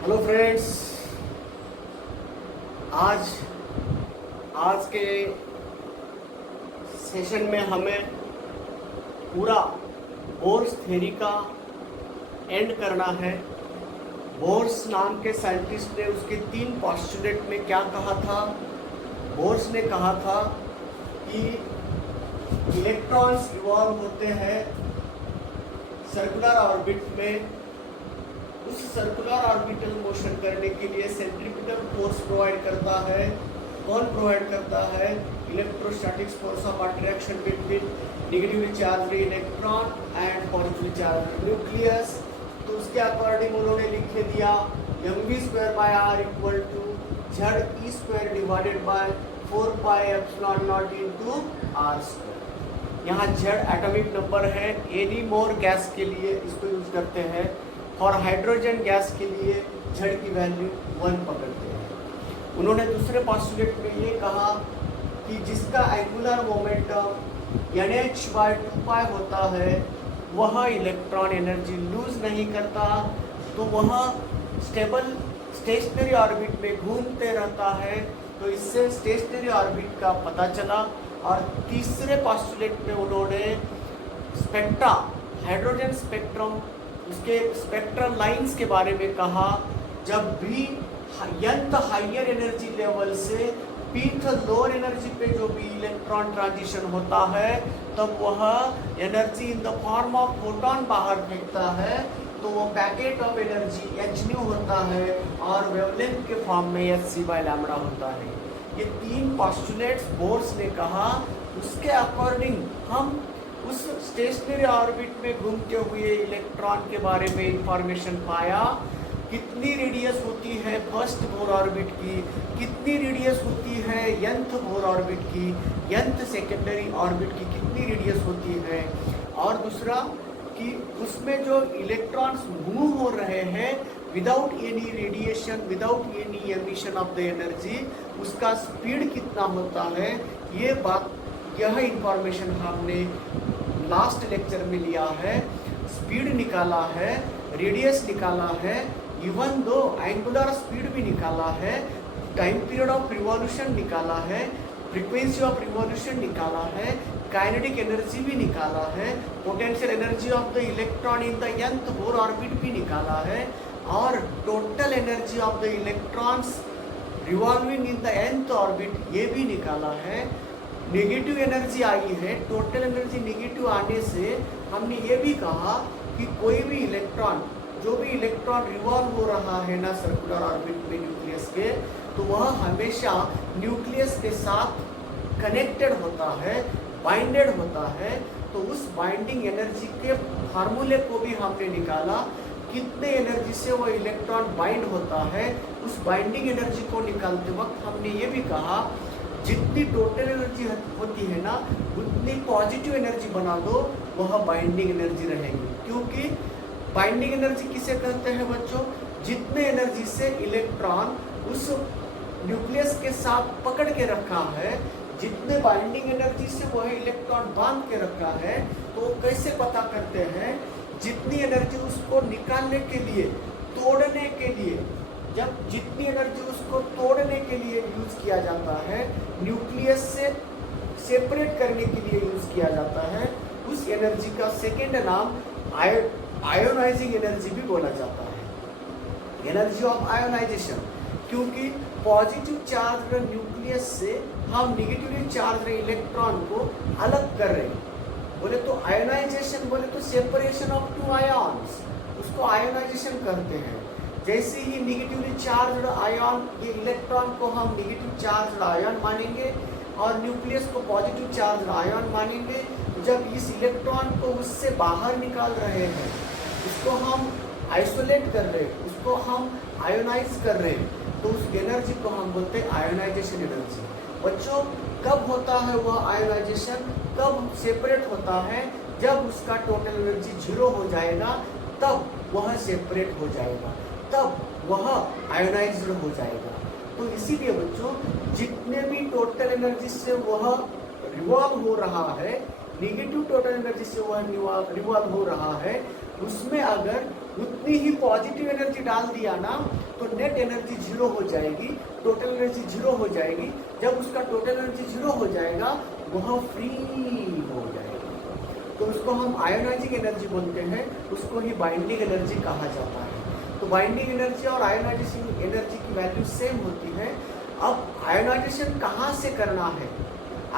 Hello friends. आज आज के सेशन में हमें पूरा बोर्स थ्योरी का एंड करना है। बोर्स नाम के साइंटिस्ट ने उसके 3 पोस्टुलेट में क्या कहा था। बोर्स ने कहा था कि इलेक्ट्रॉन्स इवॉल्व होते हैं सर्कुलर ऑर्बिट में। उस सर्कुलर ऑर्बिटल मोशन करने के लिए सेंट्रीपिटल फोर्स प्रोवाइड करता है। कौन प्रोवाइड करता है? Electrostatics force of attraction between negatively charged electron and positively charged nucleus. तो उसके अकॉर्डिंग उन्होंने लिख के दिया mv²/r equal to Ze² divided by 4πε0 into r²। यहाँ Z एटॉमिक नंबर है। एनी मोर गैस के लिए इसको यूज करते हैं और हाइड्रोजन गैस के लिए Z की वैल्यू 1 पकड़ते हैं। उन्होंने दूसरे पोस्टुलेट में ये कहा कि जिसका एंगुलर मोमेंटम NH/2π होता है वह इलेक्ट्रॉन एनर्जी लूज नहीं करता, तो वह स्टेबल स्टेशनरी ऑर्बिट में घूमते रहता है। तो इससे स्टेशनरी ऑर्बिट का पता चला। और तीसरे पोस्टुलेट में उन्होंने स्पेक्ट्रा, हाइड्रोजन स्पेक्ट्रम, उसके स्पेक्ट्रल लाइंस के बारे में कहा। जब भी nth हायर एनर्जी लेवल से pth लोअर एनर्जी पे जो भी इलेक्ट्रॉन ट्रांजिशन होता है तब वह energy in the form of photon बाहर फेंकता है, तो वो पैकेट ऑफ एनर्जी hν होता है और वेवलेंथ के फॉर्म में hc/λ होता है। ये 3 पोस्टुलेट्स बोर्स ने कहा। उसके अकॉर्डिंग हम उस स्टेशनरी ऑर्बिट में घूमते हुए इलेक्ट्रॉन के बारे में इंफॉर्मेशन पाया। कितनी रेडियस होती है फर्स्ट बोर ऑर्बिट की, कितनी रेडियस होती है nth बोर ऑर्बिट की, nth सेकेंडरी ऑर्बिट की कितनी रेडियस होती है। और दूसरा कि उसमें जो इलेक्ट्रॉन्स मूव हो रहे हैं without any radiation, without any emission of the energy, उसका स्पीड कितना होता है। ये बात, यह इंफॉर्मेशन हमने लास्ट लेक्चर में लिया है। स्पीड निकाला है, रेडियस निकाला है, इवन दो एंगुलर स्पीड भी निकाला है, टाइम पीरियड ऑफ रिवॉल्यूशन निकाला है, फ्रीक्वेंसी ऑफ रिवॉल्यूशन निकाला है, काइनेटिक एनर्जी भी निकाला है, potential energy of the electron in the nth Bohr orbit भी निकाला है, और total energy of the electrons revolving in the nth orbit ये भी निकाला है। नेगेटिव एनर्जी आई है। टोटल एनर्जी नेगेटिव आने से हमने ये भी कहा कि कोई भी इलेक्ट्रॉन, जो भी इलेक्ट्रॉन रिवॉल्व हो रहा है ना सर्कुलर ऑर्बिट में न्यूक्लियस के, तो वह हमेशा न्यूक्लियस के साथ कनेक्टेड होता है, बाइंडेड होता है। तो उस बाइंडिंग एनर्जी के फार्मूले को भी हमने निकाला, कितने एनर्जी से वो इलेक्ट्रॉन बाइंड होता है। उस बाइंडिंग एनर्जी को निकालते वक्त हमने ये भी कहा जितनी टोटल एनर्जी होती है ना उतनी पॉजिटिव एनर्जी बना दो, वह बाइंडिंग एनर्जी रहेगी। क्योंकि बाइंडिंग एनर्जी किसे कहते हैं बच्चों? जितने एनर्जी से इलेक्ट्रॉन उस न्यूक्लियस के साथ पकड़ के रखा है, जितने बाइंडिंग एनर्जी से वह इलेक्ट्रॉन बांध के रखा है, तो कैसे पता करते हैं? जितनी एनर्जी उसको निकालने के लिए, तोड़ने के लिए, जब जितनी एनर्जी उसको तोड़ने के लिए यूज किया जाता है, न्यूक्लियस से सेपरेट करने के लिए यूज किया जाता है, उस एनर्जी का सेकेंड नाम आयोनाइजिंग एनर्जी भी बोला जाता है, एनर्जी ऑफ आयोनाइजेशन। क्योंकि पॉजिटिव चार्ज न्यूक्लियस से हम नेगेटिवली चार्ज इलेक्ट्रॉन को अलग कर रहे हैं। बोले तो आयोनाइजेशन, बोले तो सेपरेशन ऑफ 2 आयॉन्स, उसको आयोनाइजेशन करते हैं। जैसे ही नेगेटिवली चार्ज्ड आयन, ये इलेक्ट्रॉन को हम नेगेटिव चार्ज्ड आयन मानेंगे और न्यूक्लियस को पॉजिटिव चार्ज्ड आयन मानेंगे। जब इस इलेक्ट्रॉन को उससे बाहर निकाल रहे हैं, उसको हम आइसोलेट कर रहे हैं, उसको हम आयोनाइज कर रहे हैं, तो उस एनर्जी को हम बोलते हैं आयोनाइजेशन एनर्जी। बच्चों, कब होता है वह आयोनाइजेशन? कब सेपरेट होता है? जब उसका टोटल एनर्जी 0 हो जाएगा, तब वह सेपरेट हो जाएगा, तब वह आयोनाइज्ड हो जाएगा। तो इसीलिए बच्चों, जितने भी टोटल एनर्जी से वह रिवॉल्व हो रहा है, नेगेटिव टोटल एनर्जी से वह रिवॉल्व हो रहा है, उसमें अगर उतनी ही पॉजिटिव एनर्जी डाल दिया ना तो नेट एनर्जी जीरो हो जाएगी, टोटल एनर्जी जीरो हो जाएगी। जब उसका टोटल एनर्जी जीरो हो जाएगा वह फ्री हो जाएगा, तो उसको हम आयोनाइजिंग एनर्जी बोलते हैं, उसको ही बाइंडिंग एनर्जी कहा जाता है। तो बाइंडिंग एनर्जी और आयोनाइजेशन एनर्जी की वैल्यू सेम होती है। अब आयोनाइजेशन कहाँ से करना है?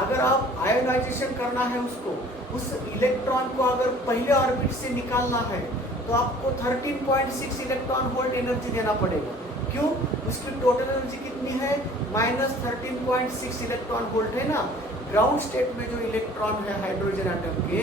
अगर आप आयोनाइजेशन करना है उसको, उस इलेक्ट्रॉन को अगर पहले ऑर्बिट से निकालना है तो आपको 13.6 इलेक्ट्रॉन वोल्ट एनर्जी देना पड़ेगा। क्यों? उसकी टोटल एनर्जी कितनी है? -13.6 इलेक्ट्रॉन वोल्ट है ना। ग्राउंड स्टेट में जो इलेक्ट्रॉन है हाइड्रोजन एटम के,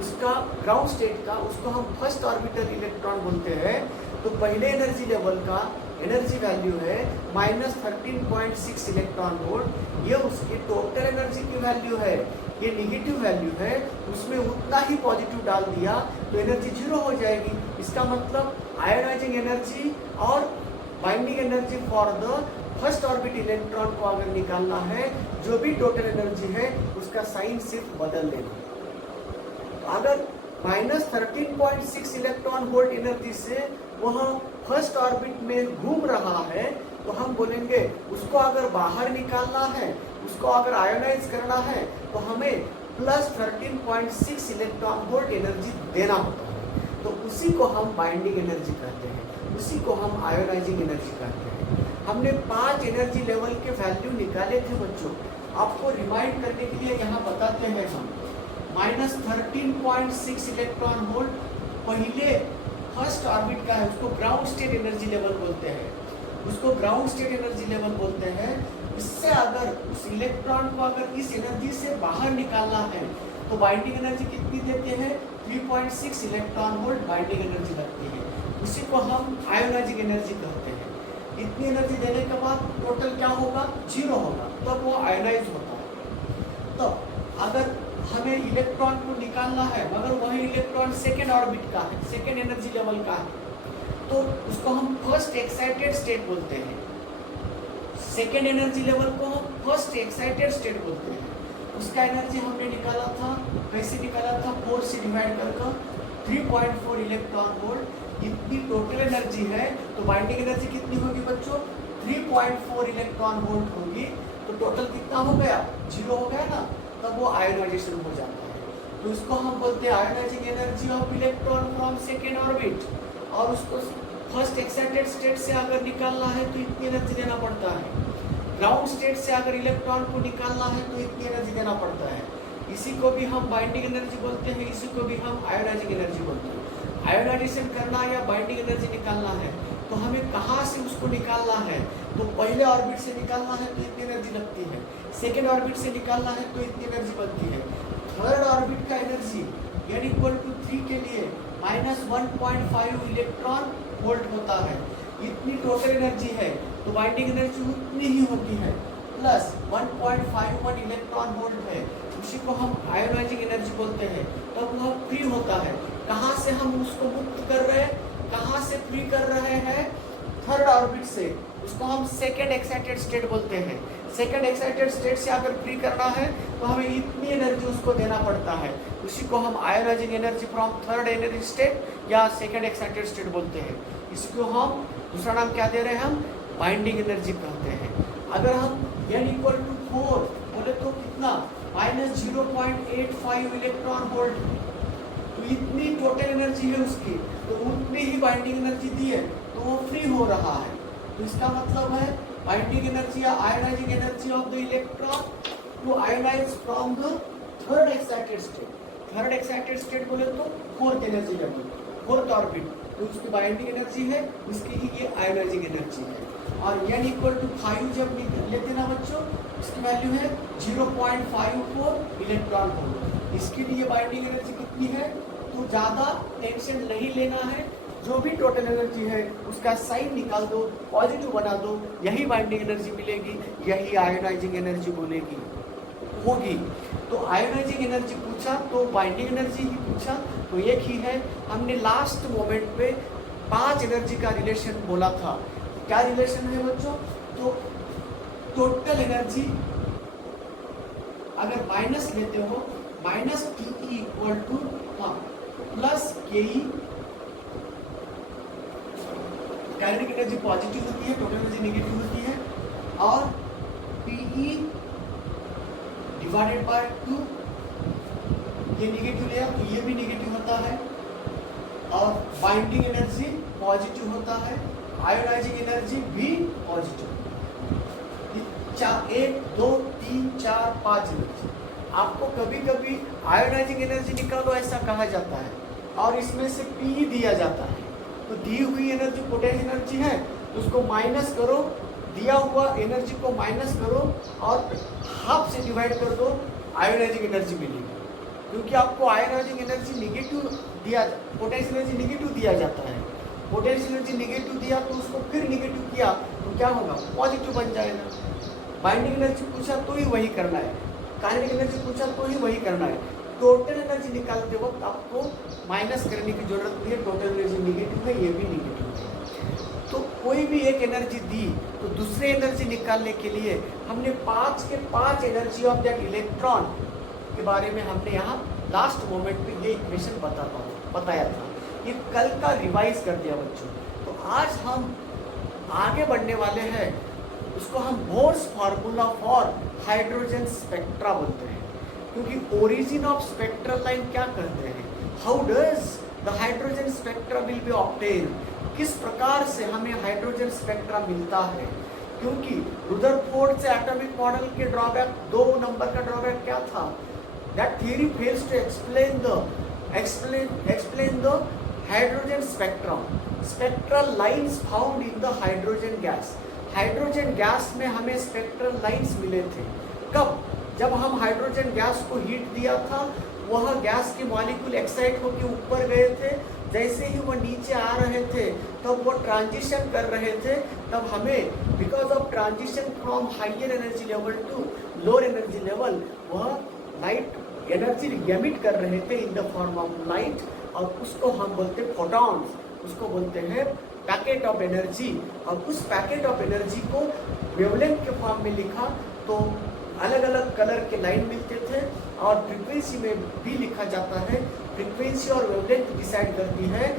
उसका ग्राउंड स्टेट का, उसको हम फर्स्ट ऑर्बिटल इलेक्ट्रॉन बोलते हैं। तो पहले एनर्जी लेवल का एनर्जी वैल्यू है -13.6 इलेक्ट्रॉन वोल्ट। ये उसकी टोटल एनर्जी की वैल्यू है, ये निगेटिव वैल्यू है। उसमें उतना ही पॉजिटिव डाल दिया तो एनर्जी जीरो हो जाएगी। इसका मतलब आयोनाइजिंग एनर्जी और binding energy for the first orbit electron को अगर निकालना है, जो भी टोटल एनर्जी है उसका साइन सिर्फ बदल देना। अगर -13.6 इलेक्ट्रॉन वोल्ट एनर्जी से वह फर्स्ट ऑर्बिट में घूम रहा है तो हम बोलेंगे उसको अगर बाहर निकालना है, उसको अगर आयोनाइज करना है तो हमें +13.6 इलेक्ट्रॉन वोल्ट एनर्जी देना होता है। तो उसी को हम बाइंडिंग एनर्जी कहते हैं, उसी को हम आयोनाइजिंग एनर्जी कहते हैं। हमने 5 एनर्जी लेवल के वैल्यू निकाले थे बच्चों, आपको रिमाइंड करने के लिए यहाँ बताते हैं हम। -13.6 इलेक्ट्रॉन वोल्ट पहले फर्स्ट ऑर्बिट का है, उसको ग्राउंड स्टेट एनर्जी लेवल बोलते हैं, उसको ग्राउंड स्टेट एनर्जी लेवल बोलते हैं। इससे अगर उस इलेक्ट्रॉन को अगर इस एनर्जी से बाहर निकालना है तो बाइंडिंग एनर्जी कितनी देते हैं? 3.6 इलेक्ट्रॉन वोल्ट बाइंडिंग एनर्जी लगती है। उसी को हम आयोनाइजिंग एनर्जी कहते हैं। इतनी एनर्जी देने के बाद टोटल क्या होगा? जीरो होगा, तब वो आयोनाइज होता है। तो अगर हमें इलेक्ट्रॉन को निकालना है मगर वही इलेक्ट्रॉन सेकेंड ऑर्बिट का है, सेकेंड एनर्जी लेवल का है, तो उसको हम फर्स्ट एक्साइटेड स्टेट बोलते हैं। सेकेंड एनर्जी लेवल को हम फर्स्ट एक्साइटेड स्टेट बोलते हैं। उसका एनर्जी हमने निकाला था, कैसे निकाला था? 4 से डिवाइड करके 3.4 इलेक्ट्रॉन वोल्ट। इतनी टोटल एनर्जी है तो बाइंडिंग एनर्जी कितनी होगी बच्चों? 3.4 इलेक्ट्रॉन वोल्ट होगी। तो टोटल कितना हो गया? जीरो हो गया ना, तब वो आयोनाइजेशन हो जाता है। तो इसको हम बोलते हैं ionising energy of electron from second orbit. और उसको फर्स्ट एक्साइटेड स्टेट से अगर निकालना है तो इतनी एनर्जी देना पड़ता है। ग्राउंड स्टेट से अगर इलेक्ट्रॉन को निकालना है तो इतनी एनर्जी देना पड़ता है। इसी को भी हम बाइंडिंग एनर्जी बोलते हैं, इसी को भी हम आयोनाइजिंग एनर्जी बोलते हैं। आयोनाइजेशन करना या बाइंडिंग एनर्जी निकालना है तो हमें कहाँ से उसको निकालना है? तो पहले ऑर्बिट से निकालना है तो इतनी एनर्जी लगती है, सेकेंड ऑर्बिट से निकालना है तो इतनी एनर्जी बनती है। थर्ड ऑर्बिट का एनर्जी n=3 के लिए -1.5 इलेक्ट्रॉन वोल्ट होता है। इतनी टोटल एनर्जी है तो बाइंडिंग एनर्जी उतनी ही होती है, प्लस 1.51 इलेक्ट्रॉन वोल्ट है। उसी को हम आयोनाइजिंग एनर्जी बोलते हैं। तब वह फ्री होता है। कहाँ से हम उसको मुक्त कर रहे हैं? कहाँ से फ्री कर रहे हैं? थर्ड ऑर्बिट से। उसको हम सेकेंड एक्साइटेड स्टेट बोलते हैं। सेकेंड एक्साइटेड स्टेट से अगर फ्री करना है तो हमें इतनी एनर्जी उसको देना पड़ता है। उसी को हम ionising energy from third energy state या सेकेंड एक्साइटेड स्टेट बोलते हैं। इसको हम दूसरा नाम क्या दे रहे हैं? हम बाइंडिंग एनर्जी कहते हैं। अगर हम n=4 बोले तो कितना? -0.85 इलेक्ट्रॉन वोल्ट। तो इतनी टोटल एनर्जी है उसकी, तो उतनी ही बाइंडिंग एनर्जी दी है तो वो फ्री हो रहा है। तो इसका मतलब है बाइंडिंग एनर्जी या ionising energy of the electron to ionise from the third excited state. Third excited state बोले तो fourth energy level, fourth orbit, तो उसकी बाइंडिंग एनर्जी है, उसकी ही ये आयोनाइजिंग एनर्जी है। और n=5 जब लेते ना बच्चों, इसकी वैल्यू है 0.54 इलेक्ट्रॉन वोल्ट। इसके लिए बाइंडिंग एनर्जी कितनी है? तो ज़्यादा टेंशन नहीं लेना है, जो भी टोटल एनर्जी है उसका साइन निकाल दो, पॉजिटिव बना दो, यही बाइंडिंग एनर्जी मिलेगी, यही आयोनाइजिंग एनर्जी बोलेगी होगी। तो आयोनाइजिंग एनर्जी पूछा तो बाइंडिंग एनर्जी ही पूछा तो एक ही है। हमने लास्ट मोमेंट पे 5 एनर्जी का रिलेशन बोला था। क्या रिलेशन है बच्चों? तो टोटल एनर्जी अगर माइनस लेते हो, -TE = +KE kinetic energy positive होती है, टोटल एनर्जी नेगेटिव होती है। और PE डिवाइडेड बाय 2, ये नेगेटिव लिया तो ये भी नेगेटिव होता है। और बाइंडिंग एनर्जी पॉजिटिव होता है, आयोनाइजिंग एनर्जी भी पॉजिटिव। 1 2 3 4 5 एनर्जी। आपको कभी कभी आयोनाइजिंग एनर्जी निकालो ऐसा कहा जाता है और इसमें से P दिया जाता है, तो दी हुई एनर्जी पोटेंशियल एनर्जी है, उसको माइनस करो, दिया हुआ एनर्जी को माइनस करो और हाफ से डिवाइड कर दो, आयोनाइजिंग एनर्जी मिलेगी। क्योंकि आपको आयोनाइजिंग एनर्जी नेगेटिव दिया, पोटेंशियल एनर्जी नेगेटिव दिया जाता है। पोटेंशियल एनर्जी नेगेटिव दिया तो उसको फिर नेगेटिव किया तो क्या होगा, पॉजिटिव बन जाएगा। बाइंडिंग एनर्जी पूछा तो ही वही करना है, काइनेटिक एनर्जी पूछा तो ही वही करना है। टोटल एनर्जी निकालते वक्त आपको माइनस करने की जरूरत नहीं है, टोटल एनर्जी नेगेटिव है, ये भी नेगेटिव है। तो कोई भी एक एनर्जी दी तो दूसरे एनर्जी निकालने के लिए हमने 5 के 5 एनर्जी ऑफ दैट इलेक्ट्रॉन के बारे में हमने यहाँ लास्ट मोमेंट में ये इक्वेशन बताया था। ये कल का रिवाइज कर दिया बच्चों। तो आज हम आगे बढ़ने वाले हैं, उसको हम Bohr's formula for hydrogen spectra बोलते हैं। क्योंकि ओरिजिन ऑफ स्पेक्ट्रल लाइन क्या कहते हैं, how does the hydrogen spectra will be obtain, किस प्रकार से हमें हाइड्रोजन स्पेक्ट्रा मिलता है। क्योंकि रुदरफोर्ड से एटॉमिक मॉडल के ड्रॉबैक, 2 नंबर का ड्रॉबैक क्या था, that theory fails to explain the hydrogen spectrum, spectral lines found in the hydrogen gas. Hydrogen gas में हमें स्पेक्ट्रल लाइंस मिले थे कब, जब हम हाइड्रोजन गैस को हीट दिया था, वह गैस के मॉलिक्यूल एक्साइट होकर ऊपर गए थे, जैसे ही वह नीचे आ रहे थे तब वो ट्रांजिशन कर रहे थे, तब हमें because of transition from higher energy level to lower energy level, वह लाइट एनर्जी एमिट कर रहे थे in the form of light, और उसको हम बोलते हैं फोटॉन्स, उसको बोलते हैं पैकेट ऑफ एनर्जी। और उस पैकेट ऑफ एनर्जी को वेवलेंथ के फॉर्म में लिखा तो अलग अलग कलर के लाइन मिलते थे, और फ्रीक्वेंसी में भी लिखा जाता है। फ्रीक्वेंसी और वेवलेंथ डिसाइड करती है,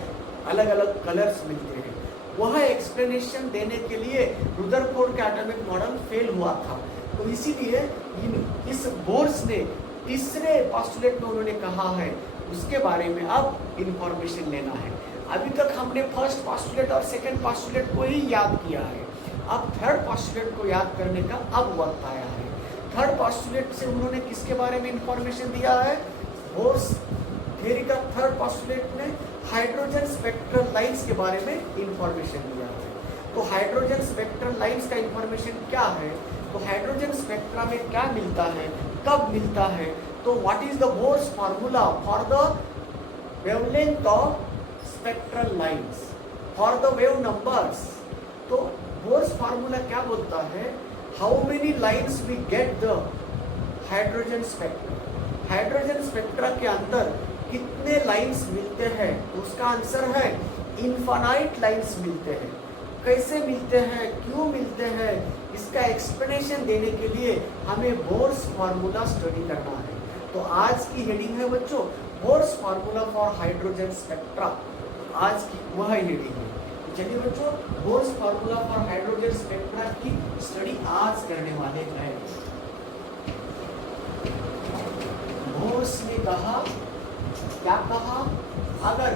अलग अलग कलर्स मिलते हैं। वह एक्सप्लेनेशन देने के लिए रुदरफोर्ड का एटॉमिक मॉडल फेल हुआ था। तो इसीलिए इस बोर्स ने तीसरे पोस्टुलेट में उन्होंने कहा है, उसके बारे में अब इंफॉर्मेशन लेना है। अभी तक हमने फर्स्ट पोस्टुलेट और सेकंड पोस्टुलेट को ही याद किया है, अब थर्ड पोस्टुलेट को याद करने का अब वक्त आया है। थर्ड पोस्टुलेट से उन्होंने किसके बारे में इंफॉर्मेशन दिया है, बोर्स थ्योरी का थर्ड पोस्टुलेट में हाइड्रोजन स्पेक्ट्रल लाइंस के बारे में इंफॉर्मेशन दिया है। तो हाइड्रोजन स्पेक्ट्रल लाइंस का इंफॉर्मेशन क्या है, तो हाइड्रोजन स्पेक्ट्रा में क्या मिलता है, कब मिलता है, तो what is the Bohr's formula for the wavelength of spectral lines for the wave numbers. तो बोर्स फार्मूला क्या बोलता है, how many lines we get the hydrogen spectra, hydrogen spectra के अंदर कितने लाइंस मिलते हैं, उसका आंसर है इनफाइनाइट लाइंस मिलते हैं। कैसे मिलते हैं, क्यों मिलते हैं, इसका एक्सप्लेनेशन देने के लिए हमें बोर्स फार्मूला स्टडी करना है। तो आज की हेडिंग है बच्चों, Bohr's formula for hydrogen spectra, आज की वह हेडिंग है। चलिए बच्चों, Bohr's formula for hydrogen spectra की स्टडी आज करने वाले हैं। बोर्स ने कहा, क्या कहा, अगर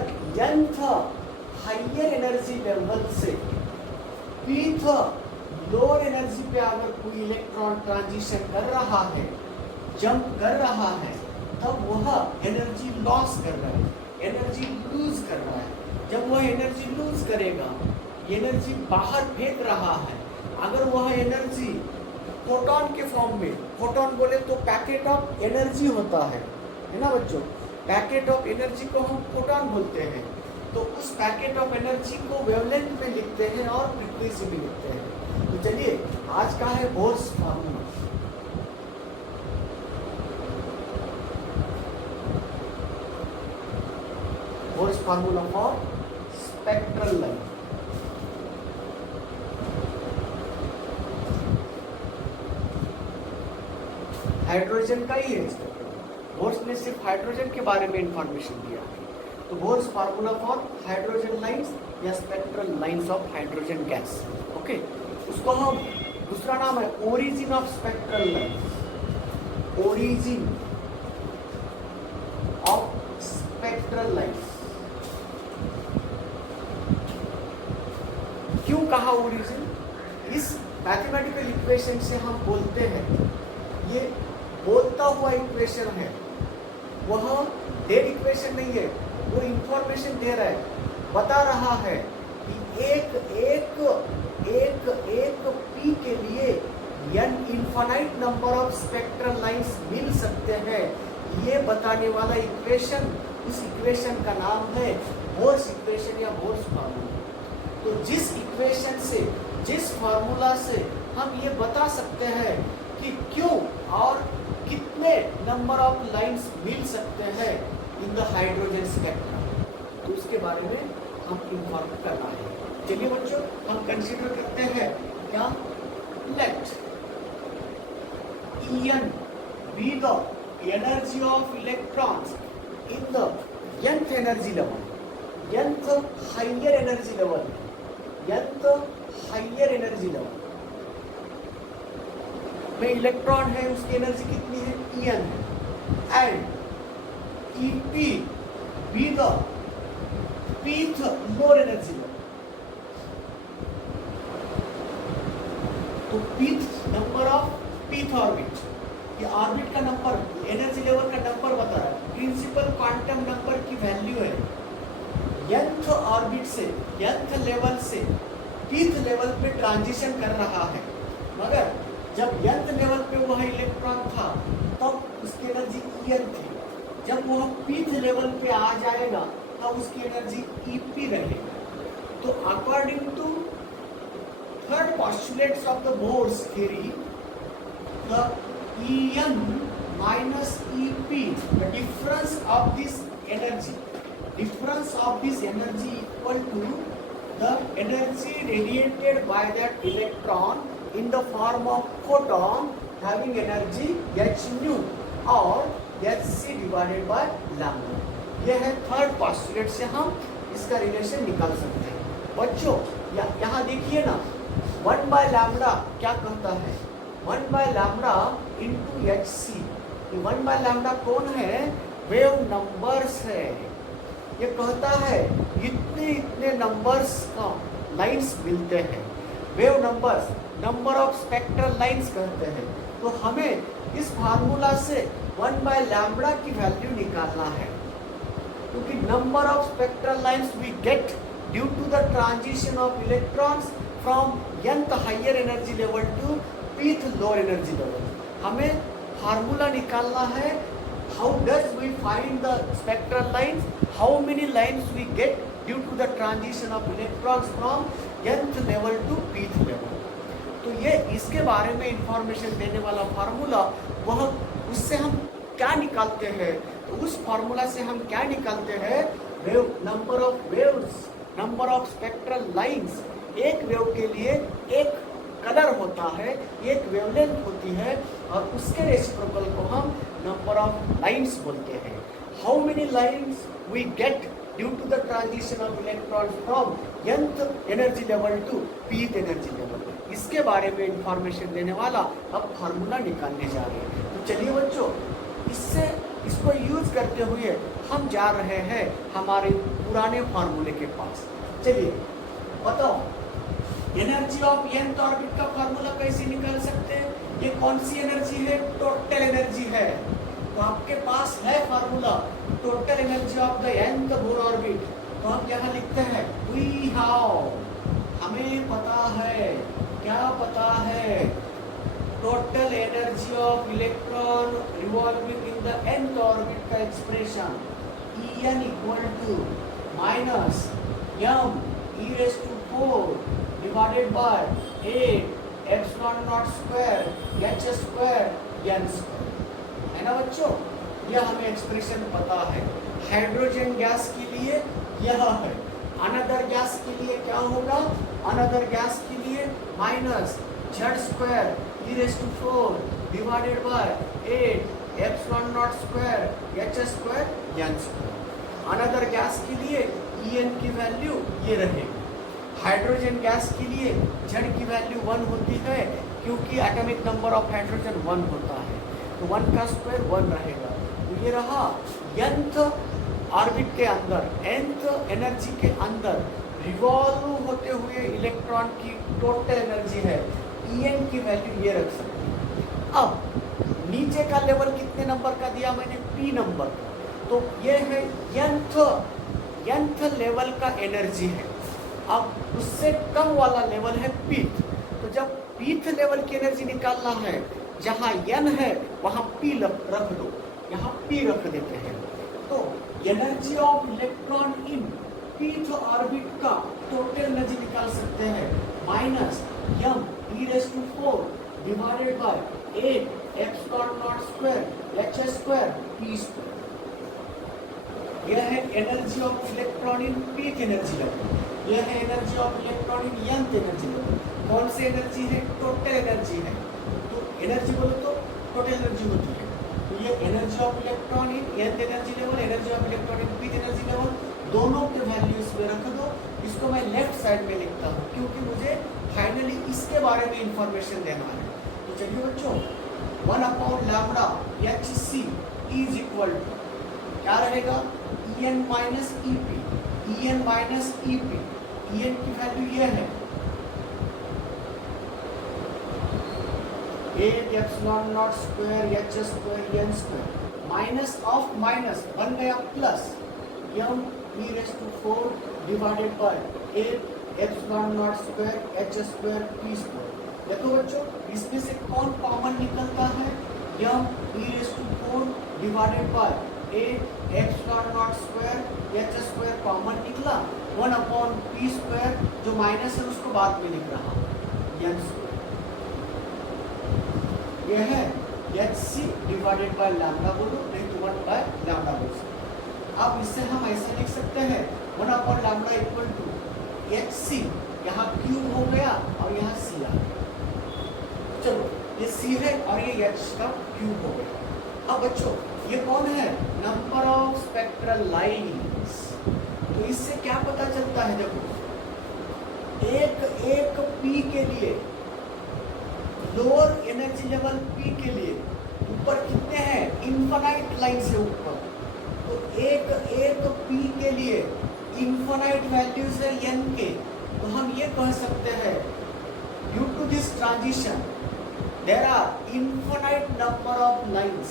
nth हायर एनर्जी लेवल से pth लोअर एनर्जी पे अगर कोई इलेक्ट्रॉन ट्रांजिशन कर रहा है, जंप कर रहा है, तब वह एनर्जी लॉस कर रहा है, एनर्जी लूज कर रहा है। जब वह एनर्जी लूज करेगा, एनर्जी बाहर फेंक रहा है, अगर वह एनर्जी फोटोन के फॉर्म में, फोटोन बोले तो पैकेट ऑफ एनर्जी होता है ना बच्चों, पैकेट ऑफ एनर्जी को हम फोटोन बोलते हैं। तो उस पैकेट ऑफ एनर्जी को वेवलेंथ में लिखते हैं और फ्रीक्वेंसी में लिखते हैं। तो चलिए, आज का है Bohr's formula. Bohr's formula for spectral line. Hydrogen का ही है। बोर्स ने सिर्फ हाइड्रोजन के बारे में इंफॉर्मेशन दिया है। तो Bohr's formula for hydrogen lines या spectral lines of hydrogen gas. Okay, उसको हम दूसरा नाम है origin of spectral lines. Origin of spectral lines. क्यों कहा ओरिजिन? इस मैथमेटिकल इक्वेशन से हम बोलते हैं, ये बोलता हुआ इक्वेशन है, वह डेड इक्वेशन नहीं है, वो इंफॉर्मेशन दे रहा है, बता रहा है कि एक एक एक एक पी के लिए n infinite number of spectral lines मिल सकते हैं। ये बताने वाला इक्वेशन, उस इक्वेशन का नाम है बोर्स इक्वेशन या बोर्स फार्मूला। तो जिस इक्वेशन से, जिस फार्मूला से हम ये बता सकते हैं कि क्यों और कितने नंबर ऑफ लाइंस मिल सकते हैं इन द हाइड्रोजन स्पेक्ट्रम, तो उसके बारे में हम इन्फॉर्म करना है। चलिए बच्चों, हम कंसीडर करते हैं क्या, late En be the energy of electrons in the nth energy level, nth higher energy level, nth higher energy level में इलेक्ट्रॉन है, उसकी एनर्जी कितनी है, En है, and Ep be the pth lower energy level। तो pth number of pth orbit, ये orbit का number, energy level का नंबर बता रहा है, प्रिंसिपल क्वांटम नंबर की वैल्यू है। nth ऑर्बिट से, nth लेवल से pth लेवल पे ट्रांजिशन कर रहा है, मगर जब nth लेवल पे वह इलेक्ट्रॉन था तब उसकी एनर्जी En थी, जब वह pth लेवल पे आ जाएगा तब उसकी एनर्जी Ep रहेगा। तो according to third postulates of the Bohr's theory, the En minus Ep, the difference of this energy equal to the energy radiated by that electron in the form of photon having energy h nu और hc divided by lambda। यह है third postulate से हम इसका relation निकाल सकते हैं। बच्चों यहाँ देखिए ना, 1 by lambda क्या कहता है, 1 by lambda into hc। 1 by lambda कौन है, वेव नंबर्स है। ये कहता है इतने इतने नंबर्स का लाइंस मिलते हैं, wave numbers, number of spectral lines कहते हैं। तो हमें इस फार्मूला से 1 by lambda की वैल्यू निकालना है, क्योंकि number of spectral lines we get due to the transition of electrons from nth higher energy level to pth lower energy level. हमें फार्मूला निकालना है, how does we find the spectral lines, how many lines we get due to the transition of electrons from nth level to pth level. तो ये इसके बारे में information देने वाला फार्मूला, वह उससे हम क्या निकालते हैं, तो उस फार्मूला से हम क्या निकालते हैं, wave number of waves, number of spectral lines. एक वेव के लिए एक कलर होता है, एक वेवलेंथ होती है, और उसके रेसिप्रोकल को हम नंबर ऑफ लाइंस बोलते हैं। How many lines we get due to the transition of electron from nth energy level to pth energy level, इसके बारे में इंफॉर्मेशन देने वाला अब फार्मूला निकालने जा रहे हैं। तो चलिए बच्चों, इसको यूज करते हुए हम जा रहे हैं हमारे पुराने फार्मूले के पास। चलिए बताओ, एनर्जी ऑफ nth ऑर्बिट का फार्मूला कैसे निकाल सकते हैं? ये कौन सी एनर्जी है? टोटल एनर्जी है। तो आपके पास है formula, total energy of the nth Bohr orbit. तो हम यहाँ लिखते हैं वी हैव, हमें पता है, क्या पता है, total energy of electron revolving in the nth orbit का expression En equal to minus m e raised to 4 divided by 8 epsilon naught square h square n square, है ना बच्चों? यह हमें एक्सप्रेशन पता है। हाइड्रोजन गैस के लिए यह है, अनदर गैस के लिए क्या होगा, अनदर गैस के लिए minus z square e raised to 4 divided by 8 epsilon naught square h square n square। Another gas के लिए En की वैल्यू ये रहेगी। हाइड्रोजन गैस के लिए Z की वैल्यू 1 होती है क्योंकि एटॉमिक नंबर ऑफ हाइड्रोजन 1 होता है, तो 1 का स्क्वायर 1 रहेगा। तो ये रहा nth ऑर्बिट के अंदर, nth एनर्जी के अंदर रिवॉल्व होते हुए इलेक्ट्रॉन की टोटल एनर्जी है। En की वैल्यू ये रख सकते हैं। अब नीचे का लेवल कितने नंबर का दिया मैंने? P नंबर का। तो ये है nth लेवल का एनर्जी है। अब उससे कम वाला लेवल है पीथ। तो जब पीथ लेवल की एनर्जी निकालना है, जहाँ n है वहाँ P रख दो, यहाँ P रख देते हैं। तो energy of electron in pith orbit का टोटल एनर्जी निकाल सकते हैं, minus m e⁴ divided by 8 epsilon not square h square p square. यह है energy of electron in pith energy level. यह है energy of electron in nth energy level. कौन सी energy है? टोटल एनर्जी है। तो एनर्जी बोलो तो टोटल एनर्जी होती है। तो ये energy of electron in nth energy level, energy of electron in pith energy level, दोनों के वैल्यू इसमें रख दो। इसको मैं लेफ्ट साइड में लिखता हूँ क्योंकि मुझे फाइनली इसके बारे में इंफॉर्मेशन देना है। तो चलिए बच्चों, 1/λ hc इज इक्वल टू क्या रहेगा? En minus EP, En minus EP। En की वैल्यू ये है 8 epsilon not square h square n square minus of minus बन गया plus m e⁴ divided by 8 epsilon not square h square p square. देखो बच्चों, इसमें से कौन कॉमन निकलता है? m e⁴ divided by 8 epsilon not square h square common निकला, 1/p स्क्वायर जो माइनस है उसको बाद में लिख रहा n स्क्वायर। यह है hc डिवाइडेड बाय लैम्डा बोलो, नहीं तो 1/λ बोल सकते। अब इससे हम ऐसे लिख सकते हैं 1/λ इक्वल टू hc, यहाँ क्यूब हो गया और यहाँ c आ गया। चलो ये c है और ये h का क्यूब हो गया। अब बच्चों ये कौन है? Number of spectral lines. तो इससे क्या पता चलता है? देखो, एक P के लिए, लोअर एनर्जी लेवल P के लिए ऊपर कितने हैं? इनफाइनाइट लाइन से ऊपर। तो एक P के लिए इनफाइनाइट वैल्यूज है n के। तो हम ये कह सकते हैं due to this transition there are infinite number of lines,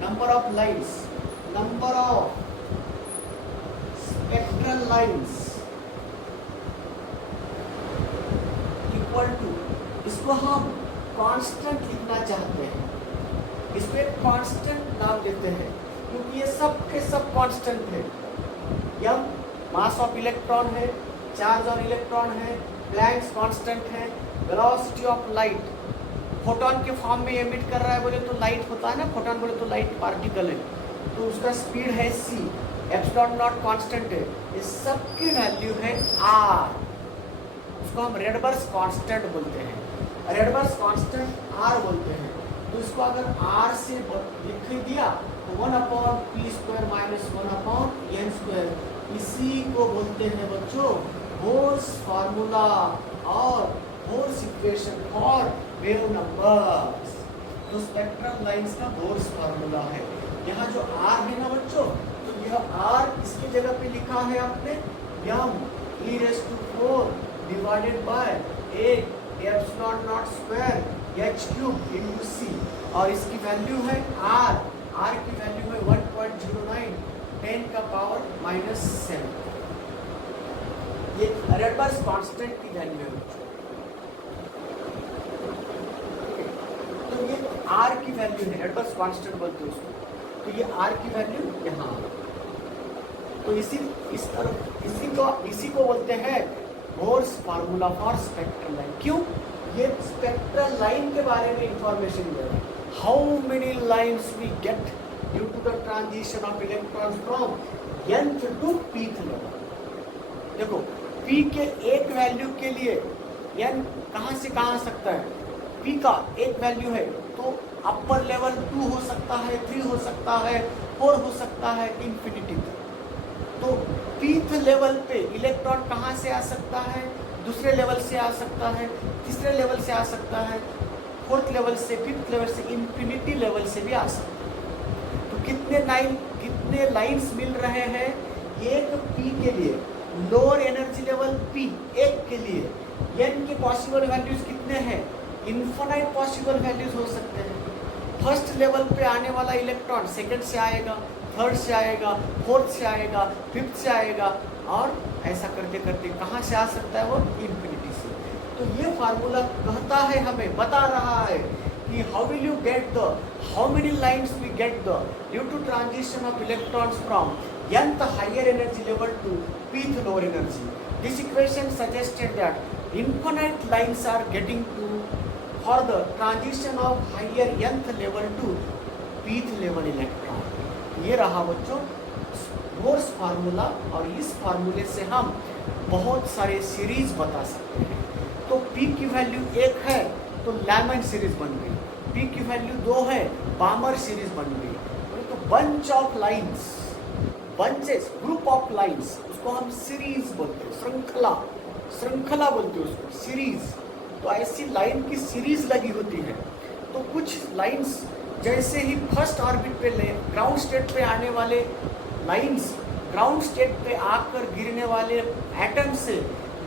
number of lines, number of spectral lines equal to, इसको हम कांस्टेंट लिखना चाहते हैं, इसको एक कांस्टेंट नाम देते हैं क्योंकि ये सब के सब कांस्टेंट है। m मास ऑफ इलेक्ट्रॉन है, चार्ज ऑन इलेक्ट्रॉन है, प्लैंक्स कांस्टेंट है, वेलोसिटी ऑफ लाइट फोटोन के फॉर्म में एमिट कर रहा है बोले तो लाइट होता है ना, फोटोन बोले तो लाइट पार्टिकल है, तो उसका स्पीड है c, एप्सिलॉन नॉट कांस्टेंट है। इस सब की वैल्यू है r, उसको हम रेडबर्स कांस्टेंट बोलते हैं, रेडबर्स कांस्टेंट r बोलते हैं। तो इसको अगर r से लिख दिया तो 1/p square minus 1/n square, इसी को बोलते हैं बच्चों बोर्स फार्मूला और Bohr's equation for wave numbers. तो स्पेक्ट्रल लाइंस का बोर्स फार्मूला है। यहाँ जो R है ना बच्चों, तो यह R इसकी जगह पे लिखा है आपने m e⁴ divided by 8 epsilon not square h³ into c, और इसकी वैल्यू है R की वैल्यू है 1.09 10 का पावर -7। ये रेडबर्स कांस्टेंट की वैल्यू है बच्चों। ये R की वैल्यू है, रेडबर्स कांस्टेंट बोलते हैं उसको। तो ये R की वैल्यू यहाँ, तो इसी को बोलते हैं Bohr's formula for spectral line. क्यों? ये स्पेक्ट्रल लाइन के बारे में इंफॉर्मेशन दे रहा है। How many lines we get due to the transition of electrons from nth to pth level. देखो P के एक वैल्यू के लिए n कहाँ से कहाँ आ सकता है? P का एक वैल्यू है तो अपर लेवल 2 हो सकता है, 3 हो सकता है, और हो सकता है इंफिनिटी तक। तो pth लेवल पे इलेक्ट्रॉन कहाँ से आ सकता है? दूसरे लेवल से आ सकता है, तीसरे लेवल से आ सकता है, फोर्थ लेवल से, फिफ्थ लेवल से, इंफिनिटी लेवल से भी आ सकता है। तो कितने लाइंस मिल रहे हैं? एक p के लिए, लोअर एनर्जी लेवल p एक के लिए n के पॉसिबल वैल्यूज कितने हैं? इन्फिनाइट पॉसिबल वैल्यूज हो सकते हैं। फर्स्ट लेवल पे आने वाला इलेक्ट्रॉन सेकंड से आएगा, थर्ड से आएगा, फोर्थ से आएगा, फिफ्थ से आएगा, और ऐसा करते करते कहाँ से आ सकता है वो? इंफिनिटी से। तो ये फार्मूला कहता है, हमें बता रहा है कि how will you get the, how many lines we get the due to transition of electrons from nth higher energy level to pth lower energy. This equation suggested that infinite lines are getting to for the transition of higher nth level to pth level electron. ये रहा बच्चों Morse formula, और इस फार्मूले से हम बहुत सारे सीरीज बता सकते हैं। तो p की वैल्यू 1 है तो लैमन सीरीज बन गई, p की वैल्यू 2 है बामर सीरीज बन गई। तो bunch of lines, bunches, group of lines, उसको हम सीरीज बोलते हैं, श्रृंखला बोलते हैं उसको, सीरीज। तो ऐसी लाइन की सीरीज लगी होती है। तो कुछ लाइंस जैसे ही फर्स्ट ऑर्बिट पे ग्राउंड स्टेट पे आने वाले लाइंस, ग्राउंड स्टेट पे आकर गिरने वाले एटम से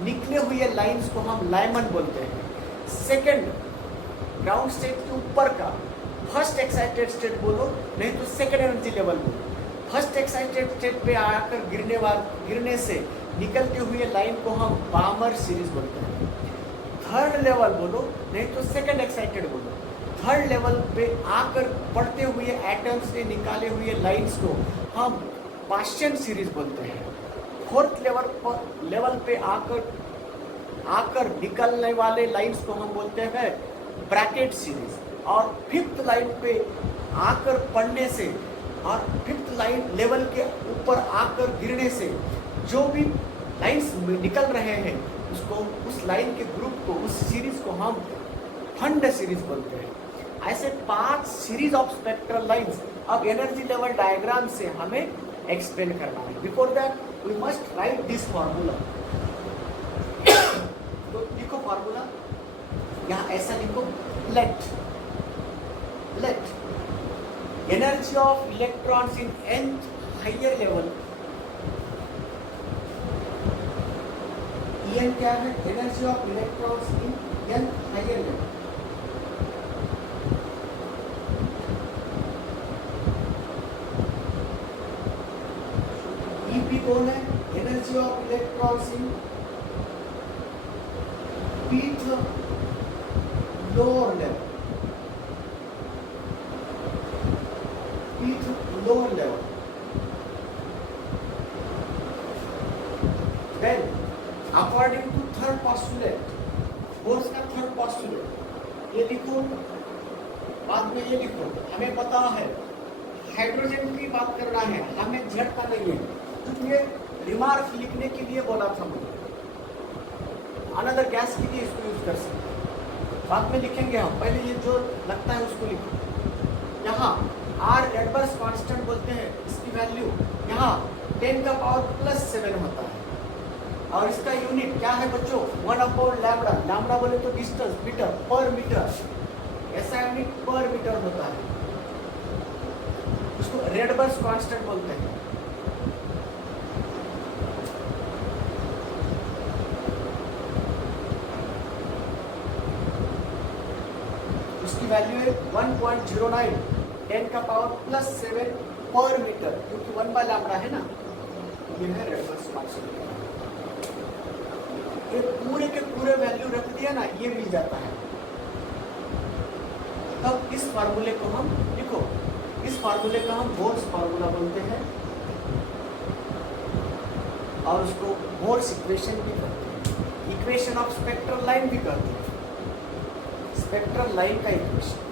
निकले हुए लाइंस को हम लाइमन बोलते हैं। सेकंड ग्राउंड स्टेट के ऊपर का फर्स्ट एक्साइटेड स्टेट बोलो, नहीं तो सेकंड एनर्जी लेवल बोलो। फर्स्ट एक्साइटेड स्टेट पे आकर गिरने से निकलते हुए लाइन को हम बामर सीरीज बोलते हैं। थर्ड लेवल बोलो, नहीं तो सेकंड एक्साइटेड बोलो। थर्ड लेवल पे आकर पड़ते हुए एटम्स से निकाले हुए लाइंस को हम पास्शियन सीरीज बोलते हैं। फोर्थ लेवल पे आकर निकलने वाले लाइंस को हम बोलते हैं ब्रैकेट सीरीज। और फिफ्थ लाइन पे आकर पड़ने से और फिफ्थ लाइन लेवल के ऊपर आकर गिरने से जो भी लाइंस निकल रहे हैं उसको, उस लाइन के ग्रुप को, उस सीरीज को हम फंड सीरीज बोलते हैं। ऐसे 5 सीरीज ऑफ स्पेक्ट्रल लाइंस अब एनर्जी लेवल डायग्राम से हमें एक्सप्लेन करना है। Before that we must write this formula. तो लिखो फॉर्मूला, यहाँ ऐसा लिखो, let energy of electrons in nth higher level, En क्या है? energy of electrons in nth higher level। Ep कौन है? energy of electrons in pth lower level, lower level। Then according to third postulate, Bohr's का third postulate ये लिखो, बाद में ये लिखो। हमें पता है हाइड्रोजन की बात कर रहा है, हमें झटका नहीं है, क्योंकि ये रिमार्क लिखने के लिए बोला था मुझे। अनदर गैस के लिए इसको यूज कर सकते हैं, बाद में लिखेंगे हम, पहले ये जो लगता है उसको लिखो। यहाँ R रेडबर्स कांस्टेंट बोलते हैं, इसकी वैल्यू यहाँ 10 का पावर +7 होता है। और इसका यूनिट क्या है बच्चों? 1/λ। लैम्बडा बोले तो डिस्टेंस, मीटर पर मीटर, ऐसा यूनिट पर मीटर होता है, उसको रेडबर्स कांस्टेंट बोलते हैं। उसकी वैल्यू है 1.09, 10 का पावर +7 पर मीटर, क्योंकि 1/λ है ना। ये है रेडबर्स कांस्टेंट। ये पूरे के पूरे वैल्यू रख दिया ना, ये मिल जाता है। तब इस फार्मूले को हम लिखो, इस फार्मूले का हम बोर्स फार्मूला बोलते हैं, और उसको बोर्स इक्वेशन भी कहते हैं, इक्वेशन ऑफ स्पेक्ट्रल लाइन भी कहते हैं, स्पेक्ट्रल लाइन का इक्वेशन।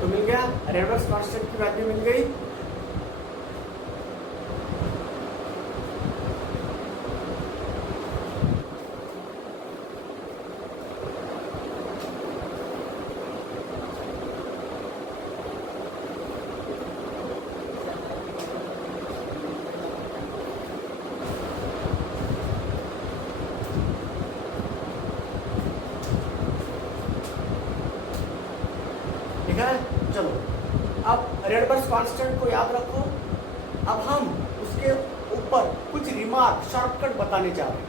तो रेडबर्ग्स कांस्टेंट की वैल्यू मिल गई। ठीक है, चलो अब रेडबर्ग्स कांस्टेंट को याद रखो। अब हम उसके ऊपर कुछ रिमार्क शॉर्टकट बताने जा रहे हैं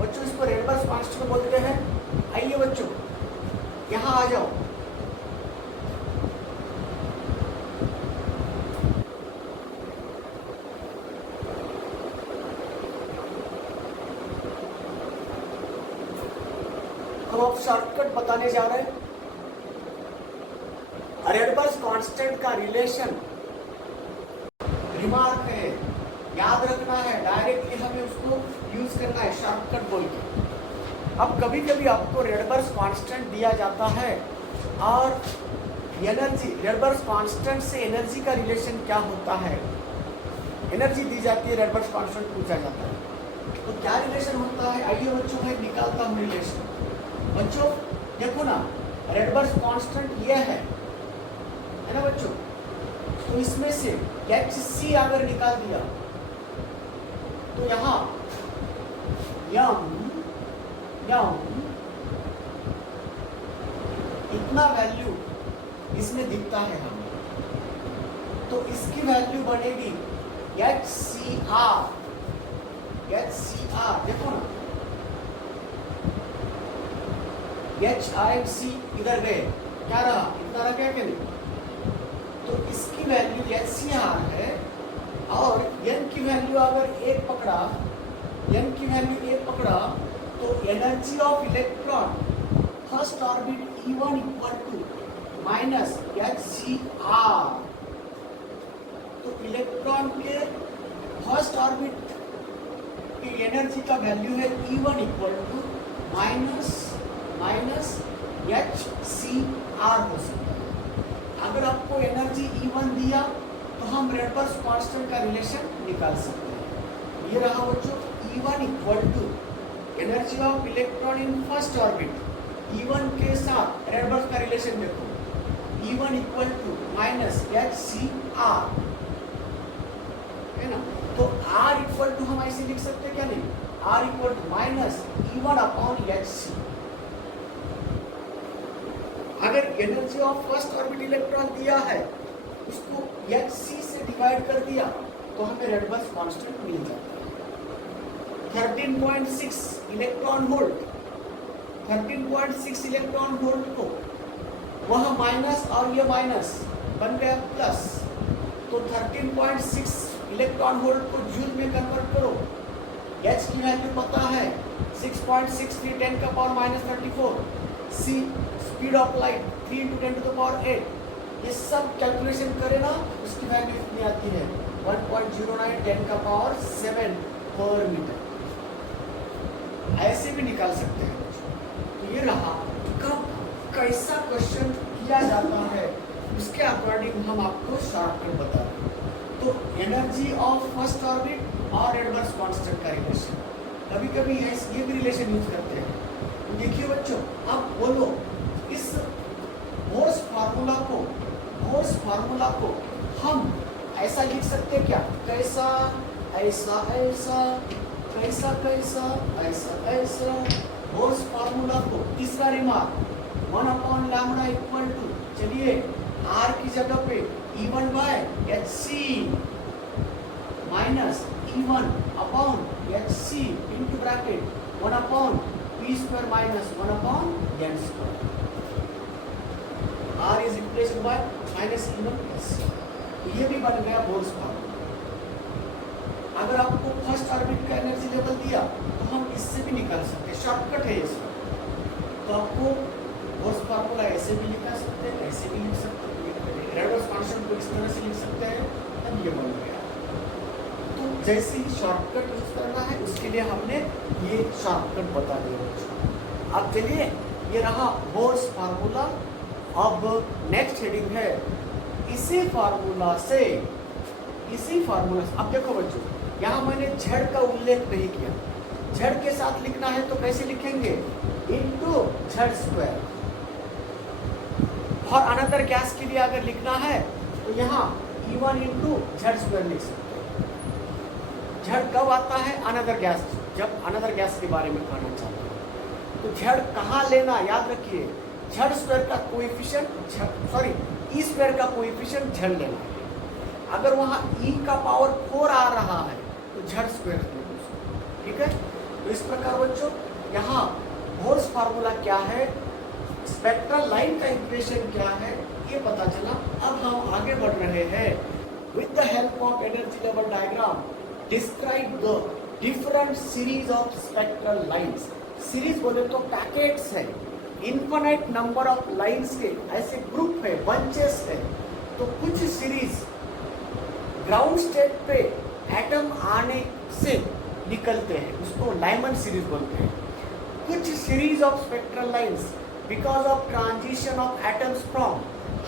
बच्चों। इसको रेडबर्ग्स कांस्टेंट बोलते हैं। आइए बच्चों यहाँ आ जाओ। हम अब शॉर्टकट बताने जा रहे हैं। रेडबर्ग्स कांस्टेंट का रिलेशन रिमार्क है, याद रखना है, डायरेक्टली हमें उसको यूज करना है शॉर्टकट बोल के। अब कभी कभी आपको रेडबर्ग्स कांस्टेंट दिया जाता है और एनर्जी, रेडबर्ग्स कांस्टेंट से एनर्जी का रिलेशन क्या होता है, एनर्जी दी जाती है, रेडबर्ग्स कांस्टेंट पूछा जाता है तो क्या रिलेशन होता है। आइए बच्चों मैं निकालता हूँ रिलेशन। बच्चों देखो ना, रेडबर्ग्स कांस्टेंट ये है ना बच्चों, तो इसमें से HC अगर निकाल दिया तो यहाँ यम इतना वैल्यू इसमें दिखता है हमें, तो इसकी वैल्यू बनेगी HCR। देखो ना, H और C इधर गए, क्या रहा, इतना रहा क्या नहीं, तो इसकी वैल्यू HCR है। और n की वैल्यू अगर 1 पकड़ा, n की वैल्यू 1 पकड़ा तो energy of electron first orbit E1 equal to minus HCR। तो इलेक्ट्रॉन के फर्स्ट ऑर्बिट की एनर्जी का वैल्यू है E1 equal to minus HCR हो सकता है। अगर आपको एनर्जी E1 दिया तो हम रेडबर्ग्स कांस्टेंट का रिलेशन निकाल सकते हैं। ये रहा बच्चों E1 equal to energy of electron in first orbit, E1 के साथ रेडबर्ग्स का रिलेशन देखो, E1 equal to minus HCR है ना। तो R इक्वल टू हम ऐसे लिख सकते हैं क्या नहीं, R equal to minus E1 upon HC। अगर energy of first orbit electron दिया है उसको HC से डिवाइड कर दिया तो हमें रेडबर्ग्स कांस्टेंट मिल जाता है 13.6 इलेक्ट्रॉन वोल्ट। 13.6 इलेक्ट्रॉन वोल्ट को वह माइनस और ये माइनस बन गया प्लस, तो 13.6 इलेक्ट्रॉन वोल्ट को जूल में कन्वर्ट करो। H की वैल्यू पता है 6.63 10 का power minus 34, C speed of light 3 into 10 to the power 8। ये सब कैलकुलेशन करे ना, उसकी वैल्यू इतनी आती है 1.09 10 का पावर 7 पर मीटर। ऐसे भी निकाल सकते हैं। तो ये रहा कब कैसा क्वेश्चन किया जाता है, उसके अकॉर्डिंग हम आपको शॉर्टकट बता रहे हैं। तो एनर्जी ऑफ फर्स्ट ऑर्बिट और रेडबर्ग्स कांस्टेंट का रिलेशन, कभी कभी ये भी रिलेशन यूज करते हैं। तो देखिए बच्चों, अब बोलो इस मोर्स फार्मूला को हम ऐसा लिख सकते हैं क्या, कैसा ऐसा ऐसा कैसा कैसा ऐसा ऐसा। मोर्स फार्मूला को तीसरा remark 1 upon lambda equal to, चलिए R की जगह पे E1 by HC minus E1 upon HC into bracket 1 upon P square minus 1 upon n square. R is replaced by minus E1 plus. ये भी बन गया मोर्स फार्मूला। अगर आपको फर्स्ट ऑर्बिट का एनर्जी लेवल दिया तो हम इससे भी निकाल सकते हैं, शॉर्टकट है इसमें। तो आपको मोर्स फार्मूला ऐसे भी लिखा सकते हैं, ऐसे भी लिख सकते हैं, रेडबर्ग्स कांस्टेंट को इस तरह से लिख सकते हैं, तब ये बन गया। तो जैसे ही शॉर्टकट यूज करना है उसके लिए हमने ये शॉर्टकट बता दिया। अब चलिए, ये रहा मोर्स फार्मूला। अब नेक्स्ट हेडिंग है इसी फार्मूला से अब देखो बच्चों, यहाँ मैंने झड़ का उल्लेख नहीं किया। झड़ के साथ लिखना है तो कैसे लिखेंगे, इनटू झड़ स्क्वायर। और अनदर गैस के लिए अगर लिखना है तो यहाँ E1 इंटू झड़ स्क्वायर लिख सकते हैं। झड़ कब आता है, अनदर गैस, जब अनदर गैस के बारे में कहना चाहते हैं। तो झड़ कहाँ लेना, याद रखिए, झड़ स्क्वायर का कोएफिशिएंट, ई स्क्वायर का कोएफिशिएंट झड़ लेना है। अगर वहाँ ई का पावर 4 आ रहा है तो झड़ स्क्वायर लेना, ठीक है। तो इस प्रकार बच्चों यहाँ मोल्स फार्मूला क्या है, स्पेक्ट्रल लाइन का इक्वेशन क्या है, ये पता चला। अब हम आगे बढ़ रहे हैं। With the help of energy level diagram describe the different series of spectral lines. Series बोले तो पैकेट्स है, इनफाइनाइट नंबर ऑफ लाइंस के ऐसे ग्रुप है, बंचेस है। तो कुछ सीरीज ग्राउंड स्टेट पे एटम आने से निकलते हैं, उसको लाइमन सीरीज बोलते हैं। कुछ series of spectral lines because of transition of atoms from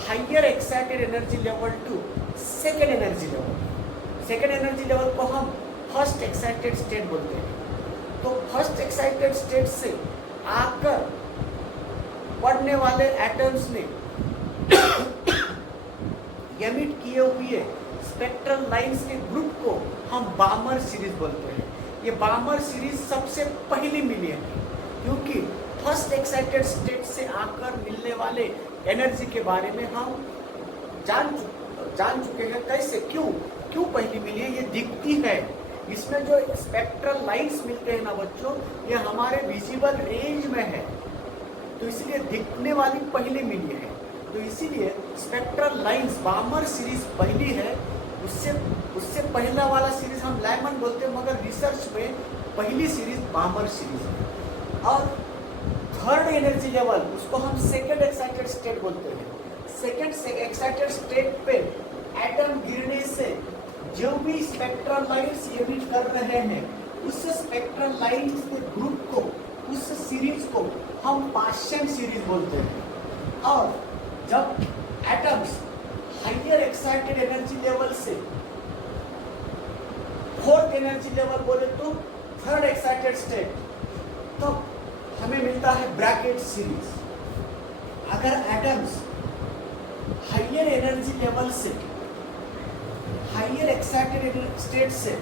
higher excited energy level to second energy level. Second energy level को हम फर्स्ट एक्साइटेड स्टेट बोलते हैं। तो फर्स्ट एक्साइटेड स्टेट से आकर पढ़ने वाले एटम्स ने एमिट किए हुए स्पेक्ट्रल लाइंस के ग्रुप को हम बामर सीरीज बोलते हैं। ये बामर सीरीज सबसे पहली मिली है, क्योंकि फर्स्ट एक्साइटेड स्टेट से आकर मिलने वाले एनर्जी के बारे में हम जान चुके हैं। कैसे, क्यों पहली मिली है, ये दिखती है। इसमें जो स्पेक्ट्रल लाइंस मिलते हैं ना बच्चों, ये हमारे विजिबल रेंज में है, तो इसलिए दिखने वाली पहली मिली है। तो इसीलिए स्पेक्ट्रल लाइंस बामर सीरीज पहली है। उससे पहला वाला सीरीज हम लाइमन बोलते हैं, मगर रिसर्च में पहली सीरीज बामर सीरीज है। और थर्ड एनर्जी लेवल, उसको हम सेकेंड एक्साइटेड स्टेट बोलते हैं। सेकेंड एक्साइटेड स्टेट पे एटम गिरने से जो भी स्पेक्ट्रल लाइंस एमिट कर रहे हैं, उस स्पेक्ट्रल लाइंस के ग्रुप को, उस सीरीज को हम पाश्चन सीरीज बोलते हैं। और जब atoms higher excited energy level से फोर्थ एनर्जी लेवल बोले तो थर्ड एक्साइटेड स्टेट, तो हमें मिलता है ब्रैकेट सीरीज। अगर एटम्स हाइयर एनर्जी लेवल से, हाइयर एक्साइटेड स्टेट से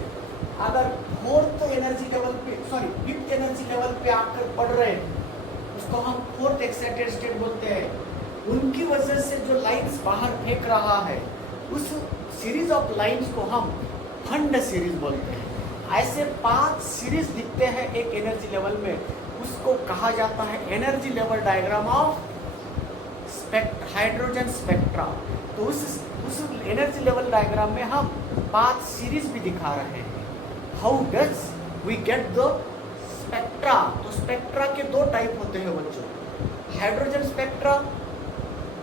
अगर फोर्थ एनर्जी लेवल पे, फिफ्थ एनर्जी लेवल पे आकर पढ़ रहे हैं, उसको हम फोर्थ एक्साइटेड स्टेट बोलते हैं। उनकी वजह से जो लाइंस बाहर फेंक रहा है, उस सीरीज ऑफ लाइंस को हम फंड सीरीज बोलते हैं। ऐसे 5 सीरीज दिखते हैं एक एनर्जी लेवल में, उसको कहा जाता है energy level diagram of hydrogen spectra. तो उस एनर्जी लेवल डायग्राम में हम 5 सीरीज भी दिखा रहे हैं। How does we get the spectra? तो स्पेक्ट्रा के 2 टाइप होते हैं बच्चों। हाइड्रोजन स्पेक्ट्रा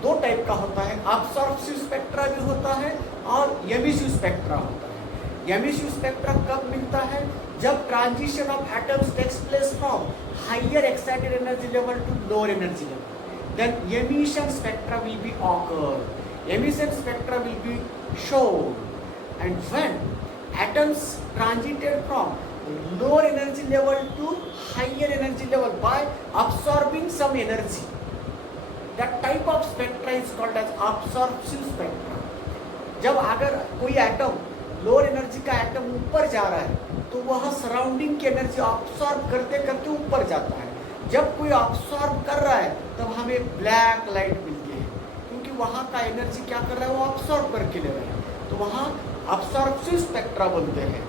2 टाइप का होता है, अब्सॉर्प्टिव स्पेक्ट्रा भी होता है और एमिसिव स्पेक्ट्रा होता है। एमिसिव स्पेक्ट्रा कब मिलता है? जब transition of atoms takes place from higher excited energy level to lower energy level, then emission spectra will be occurred. Emission spectra will be shown, and when atoms transited from lower energy level to higher energy level by absorbing some energy, that type of spectra is called as absorption spectra. जब अगर कोई atom lower energy का atom ऊपर जा रहा है तो वह सराउंडिंग की एनर्जी अब्सॉर्ब करते करते ऊपर जाता है। जब कोई अब्सॉर्ब कर रहा है तब हमें ब्लैक लाइट मिलती है, क्योंकि वहाँ का एनर्जी क्या कर रहा है, वो अब्सॉर्ब करके ले रहा है। तो वहाँ अब्सॉर्प्टिव स्पेक्ट्रा बोलते हैं।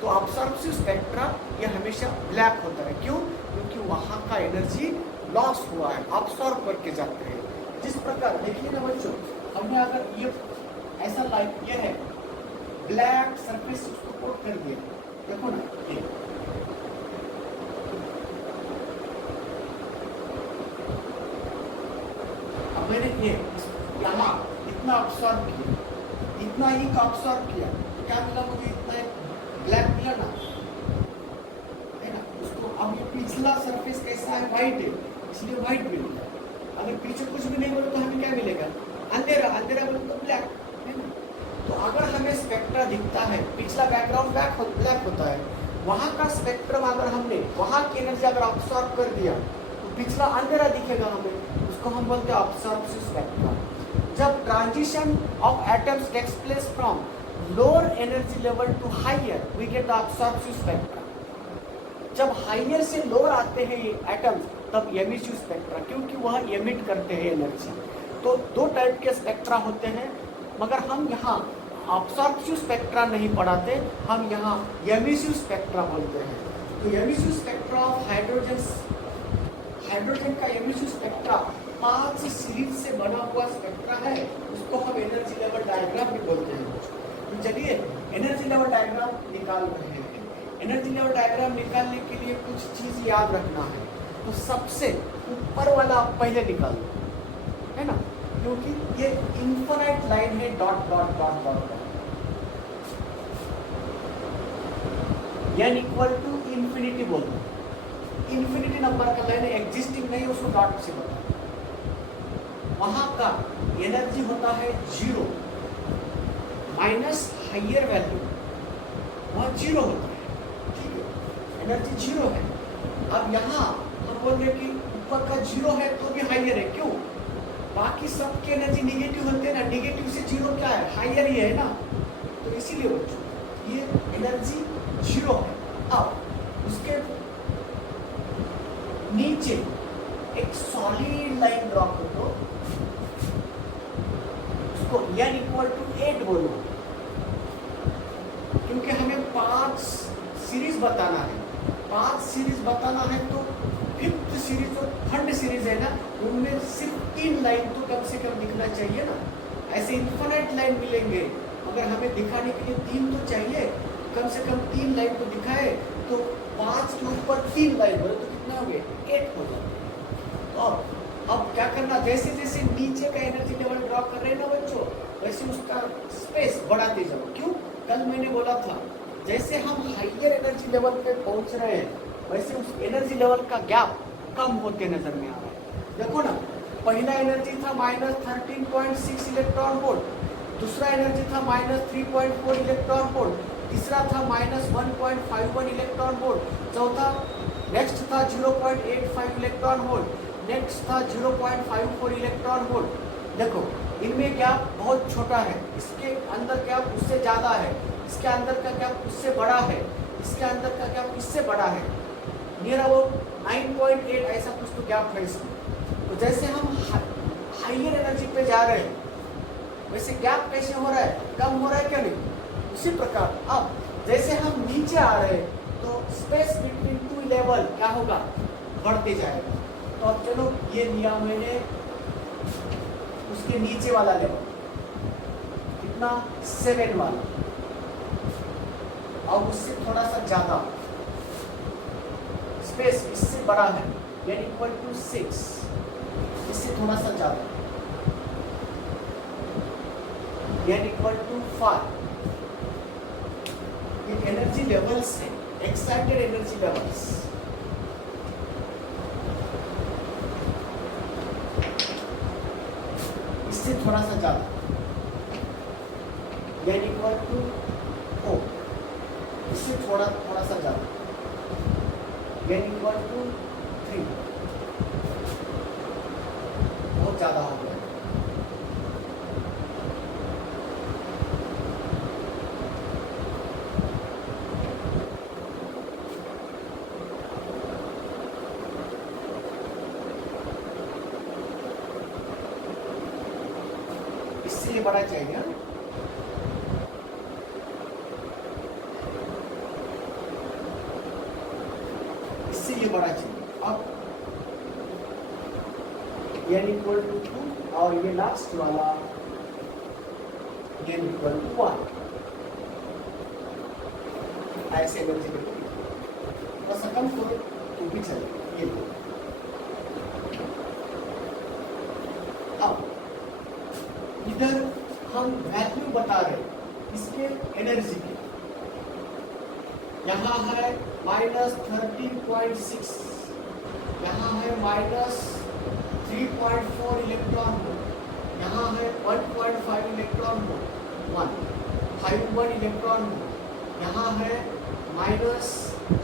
तो अब्सॉर्प्टिव स्पेक्ट्रा ये हमेशा ब्लैक होता है। क्यों? क्योंकि वहाँ का एनर्जी लॉस हुआ है, अब्सॉर्ब करके जाते हैं। जिस प्रकार देखिए ना बच्चों, हमने अगर ये ऐसा लाइट ये है ब्लैक सरफेस, उसको कोट कर दिया, देखो ना ये मैंने ये यहाँ इतना अब्सॉर्ब किया, इतना ही का अब्सॉर्ब किया, तो क्या मिला मुझे? इतना ब्लैक मिला ना, है ना। उसको अब ये पिछला सरफेस कैसा है, वाइट है, इसलिए वाइट मिल गया। अगर पीछे कुछ भी नहीं बोले तो हमें क्या मिलेगा? अंधेरा। अंधेरा बोले तो ब्लैक। अगर हमें स्पेक्ट्रा दिखता है, पिछला बैकग्राउंड ब्लैक होता है, वहाँ का स्पेक्ट्रम अगर हमने वहाँ की एनर्जी अगर ऑब्जॉर्ब कर दिया तो पिछला अंधेरा दिखेगा हमें, उसको हम बोलते हैं अब्सॉर्प्शन स्पेक्ट्रा। जब transition of atoms takes place from lower energy level to higher we get the absorption spectra. जब हायर से लोअर आते हैं ये एटम्स तब एमिसिव स्पेक्ट्रा, क्योंकि वह एमिट करते हैं एनर्जी। तो दो टाइप के स्पेक्ट्रा होते हैं, मगर हम यहाँ अब्सॉर्प्टिव स्पेक्ट्रा नहीं पढ़ाते, हम यहाँ एमिसिव स्पेक्ट्रा बोलते हैं। तो एमिसिव स्पेक्ट्रा ऑफ हाइड्रोजन का एमिसिव स्पेक्ट्रा 5 सीरीज से बना हुआ स्पेक्ट्रा है, उसको हम एनर्जी लेवल डायग्राम भी बोलते हैं। तो चलिए एनर्जी लेवल डायग्राम निकाल रहे हैं। एनर्जी लेवल डायग्राम निकालने के लिए कुछ चीज याद रखना है। तो सबसे ऊपर वाला आप पहले निकाल दो, है ना, क्योंकि ये इन्फिनाइट लाइन है, dot dot dot dot n equal to infinity बोल दो। इंफिनिटी नंबर का लाइन एग्जिस्टिंग नहीं, उसको डॉट से बता। वहां का एनर्जी होता है 0 माइनस हायर वैल्यू, वहां 0 होता है, ठीक है, एनर्जी 0 है। अब यहाँ हम बोल रहे कि ऊपर का 0 है तो भी हायर है, क्यों? बाकी सबके एनर्जी निगेटिव होते हैं ना, निगेटिव से 0 क्या है, हायर ही है ना, तो इसीलिए बच्चों ये एनर्जी 0 है। अब उसके नीचे एक सॉलिड लाइन ड्रॉ कर दो, उसको n इक्वल टू 8 बोलो, क्योंकि हमें 5 सीरीज बताना है। 5 सीरीज बताना है तो 5th सीरीज और 3rd सीरीज है ना, उनमें सिर्फ 3 लाइन तो कम से कम दिखना चाहिए ना। ऐसे इन्फिनिट लाइन मिलेंगे, मगर हमें दिखाने के लिए 3 तो चाहिए, कम से कम 3 लाइन तो दिखाए। तो 5 के ऊपर 3 लाइन बोले तो कितना हो गए, 8 हो जाते हैं। और अब क्या करना, जैसे जैसे नीचे का एनर्जी लेवल ड्रॉ कर रहे हैं ना बच्चों, वैसे उसका स्पेस बढ़ाते जाओ। क्यों? कल मैंने बोला था जैसे हम हायर एनर्जी लेवल पे पहुंच रहे हैं, वैसे उस एनर्जी लेवल का गैप कम होते नजर में आ रहा है। देखो ना, पहला एनर्जी था -13.6 इलेक्ट्रॉन वोल्ट, दूसरा एनर्जी था -3.4 इलेक्ट्रॉन वोल्ट, तीसरा था -1.51 इलेक्ट्रॉन वोल्ट, चौथा नेक्स्ट था 0.85 इलेक्ट्रॉन वोल्ट, नेक्स्ट था 0.54 इलेक्ट्रॉन वोल्ट। देखो इनमें गैप बहुत छोटा है, इसके अंदर गैप उससे ज़्यादा है, इसके अंदर का गैप उससे बड़ा है, इसके अंदर का गैप इससे बड़ा है, नियर अबाउट 9.8 ऐसा कुछ तो गैप है इसमें। तो जैसे हम हायर एनर्जी पे जा रहे हैं, वैसे गैप कैसे हो रहा है, कम हो रहा है क्या नहीं? उसी प्रकार अब जैसे हम नीचे आ रहे हैं तो स्पेस बिटवीन 2 लेवल क्या होगा, बढ़ते जाएगा। तो अब चलो ये लिया मैंने उसके नीचे वाला लेवल कितना, 7 वाला, और उससे थोड़ा सा ज्यादा स्पेस इससे बड़ा है, यानी इक्वल टू 6, इससे थोड़ा सा ज्यादा यानी इक्वल टू 5। ये एनर्जी लेवल्स है, एक्साइटेड एनर्जी लेवल्स। इससे थोड़ा सा ज्यादा यानी इक्वल टू 4, इससे थोड़ा सा ज्यादा यानी इक्वल टू 3, बहुत ज्यादा हो गया। इससे बड़ा चाहिए, इससे ये बड़ा चाहिए। अब n इक्वल टू 2 और ये लास्ट वाला n इक्वल टू 1, ऐसे एनर्जी पे बस कम करो तो भी चलेगा। ये अब इधर हम वैल्यू बता रहे इसके एनर्जी की, यहाँ है -13.6, यहाँ है -3.4 इलेक्ट्रॉन वोल्ट, यहाँ है 1.5 इलेक्ट्रॉन वोल्ट 1, 0.51 इलेक्ट्रॉन वोल्ट, यहाँ है माइनस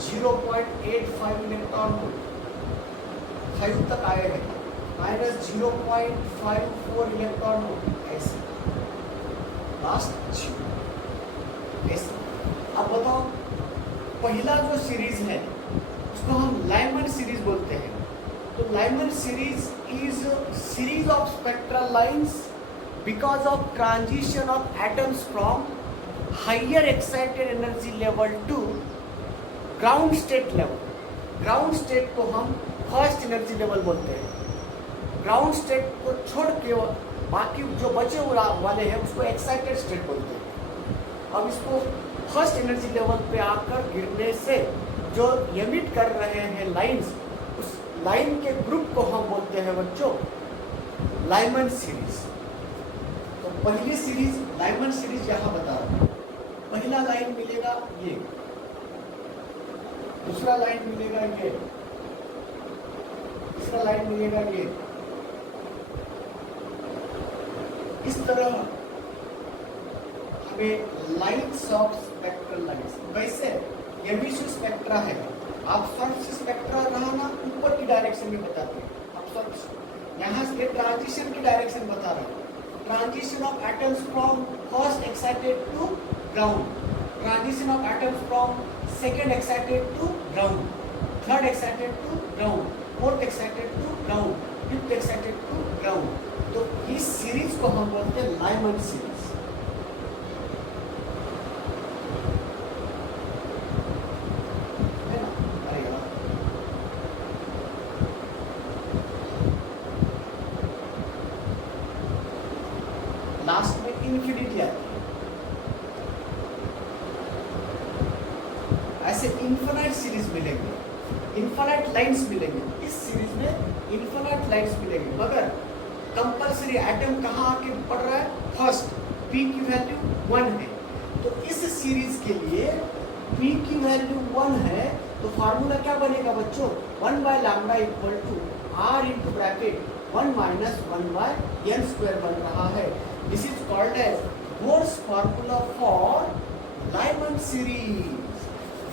0.85 इलेक्ट्रॉन वोल्ट, 5 तक आएगा, माइनस 0.54 इलेक्ट्रॉन वोल्ट, ऐसे लास्ट 0 ऐसे। अब बताओ पहला जो सीरीज है उसको हम लाइमन सीरीज बोलते हैं। तो Lyman series is series of spectral lines because of transition of atoms from higher excited energy level to ground state level. Ground state को हम फर्स्ट एनर्जी लेवल बोलते हैं। ग्राउंड स्टेट को छोड़ के बाकी जो बचे वाले हैं उसको एक्साइटेड स्टेट बोलते हैं। अब इसको फर्स्ट एनर्जी लेवल पे आकर गिरने से जो एमिट कर रहे हैं लाइंस, उस लाइन के ग्रुप को हम बोलते हैं बच्चों लाइमन सीरीज। तो पहली सीरीज लाइमन सीरीज यहाँ बता रहा हूँ। पहला लाइन मिलेगा ये, दूसरा लाइन मिलेगा ये, तीसरा लाइन मिलेगा ये। इस तरह हमें लाइन्स ऑफ स्पेक्ट्रल लाइन्स, वैसे एमिशन स्पेक्ट्रा है, अब्सॉर्प्शन स्पेक्ट्रा रहा ना ऊपर की डायरेक्शन में बताते हैं अब्सॉर्प्शन, यहाँ से ट्रांजिशन की डायरेक्शन बता रहा है। Transition of atoms from first excited to ground, transition of atoms from second excited to ground, third excited to ground, fourth excited to ground, fifth excited to ground. तो इस series को हम बोलते हैं लाइमन सीरीज, है ना? अरे यार लास्ट में इन्फिनिटी आती है। ऐसे इन्फिनाइट सीरीज मिलेंगे, इन्फिनाइट लाइंस मिलेंगे। इस सीरीज में इन्फिनाइट लाइंस मिलेंगे, मगर कंपल्सरी एटम कहाँ आके पड़ रहा है? फर्स्ट, p की वैल्यू 1 है। तो इस सीरीज के लिए p की वैल्यू 1 है, तो फार्मूला क्या बनेगा बच्चों? 1 bye lambda equal to r into bracket 1 minus 1 by n square बन रहा है। This is called as Bohr's formula for Lyman series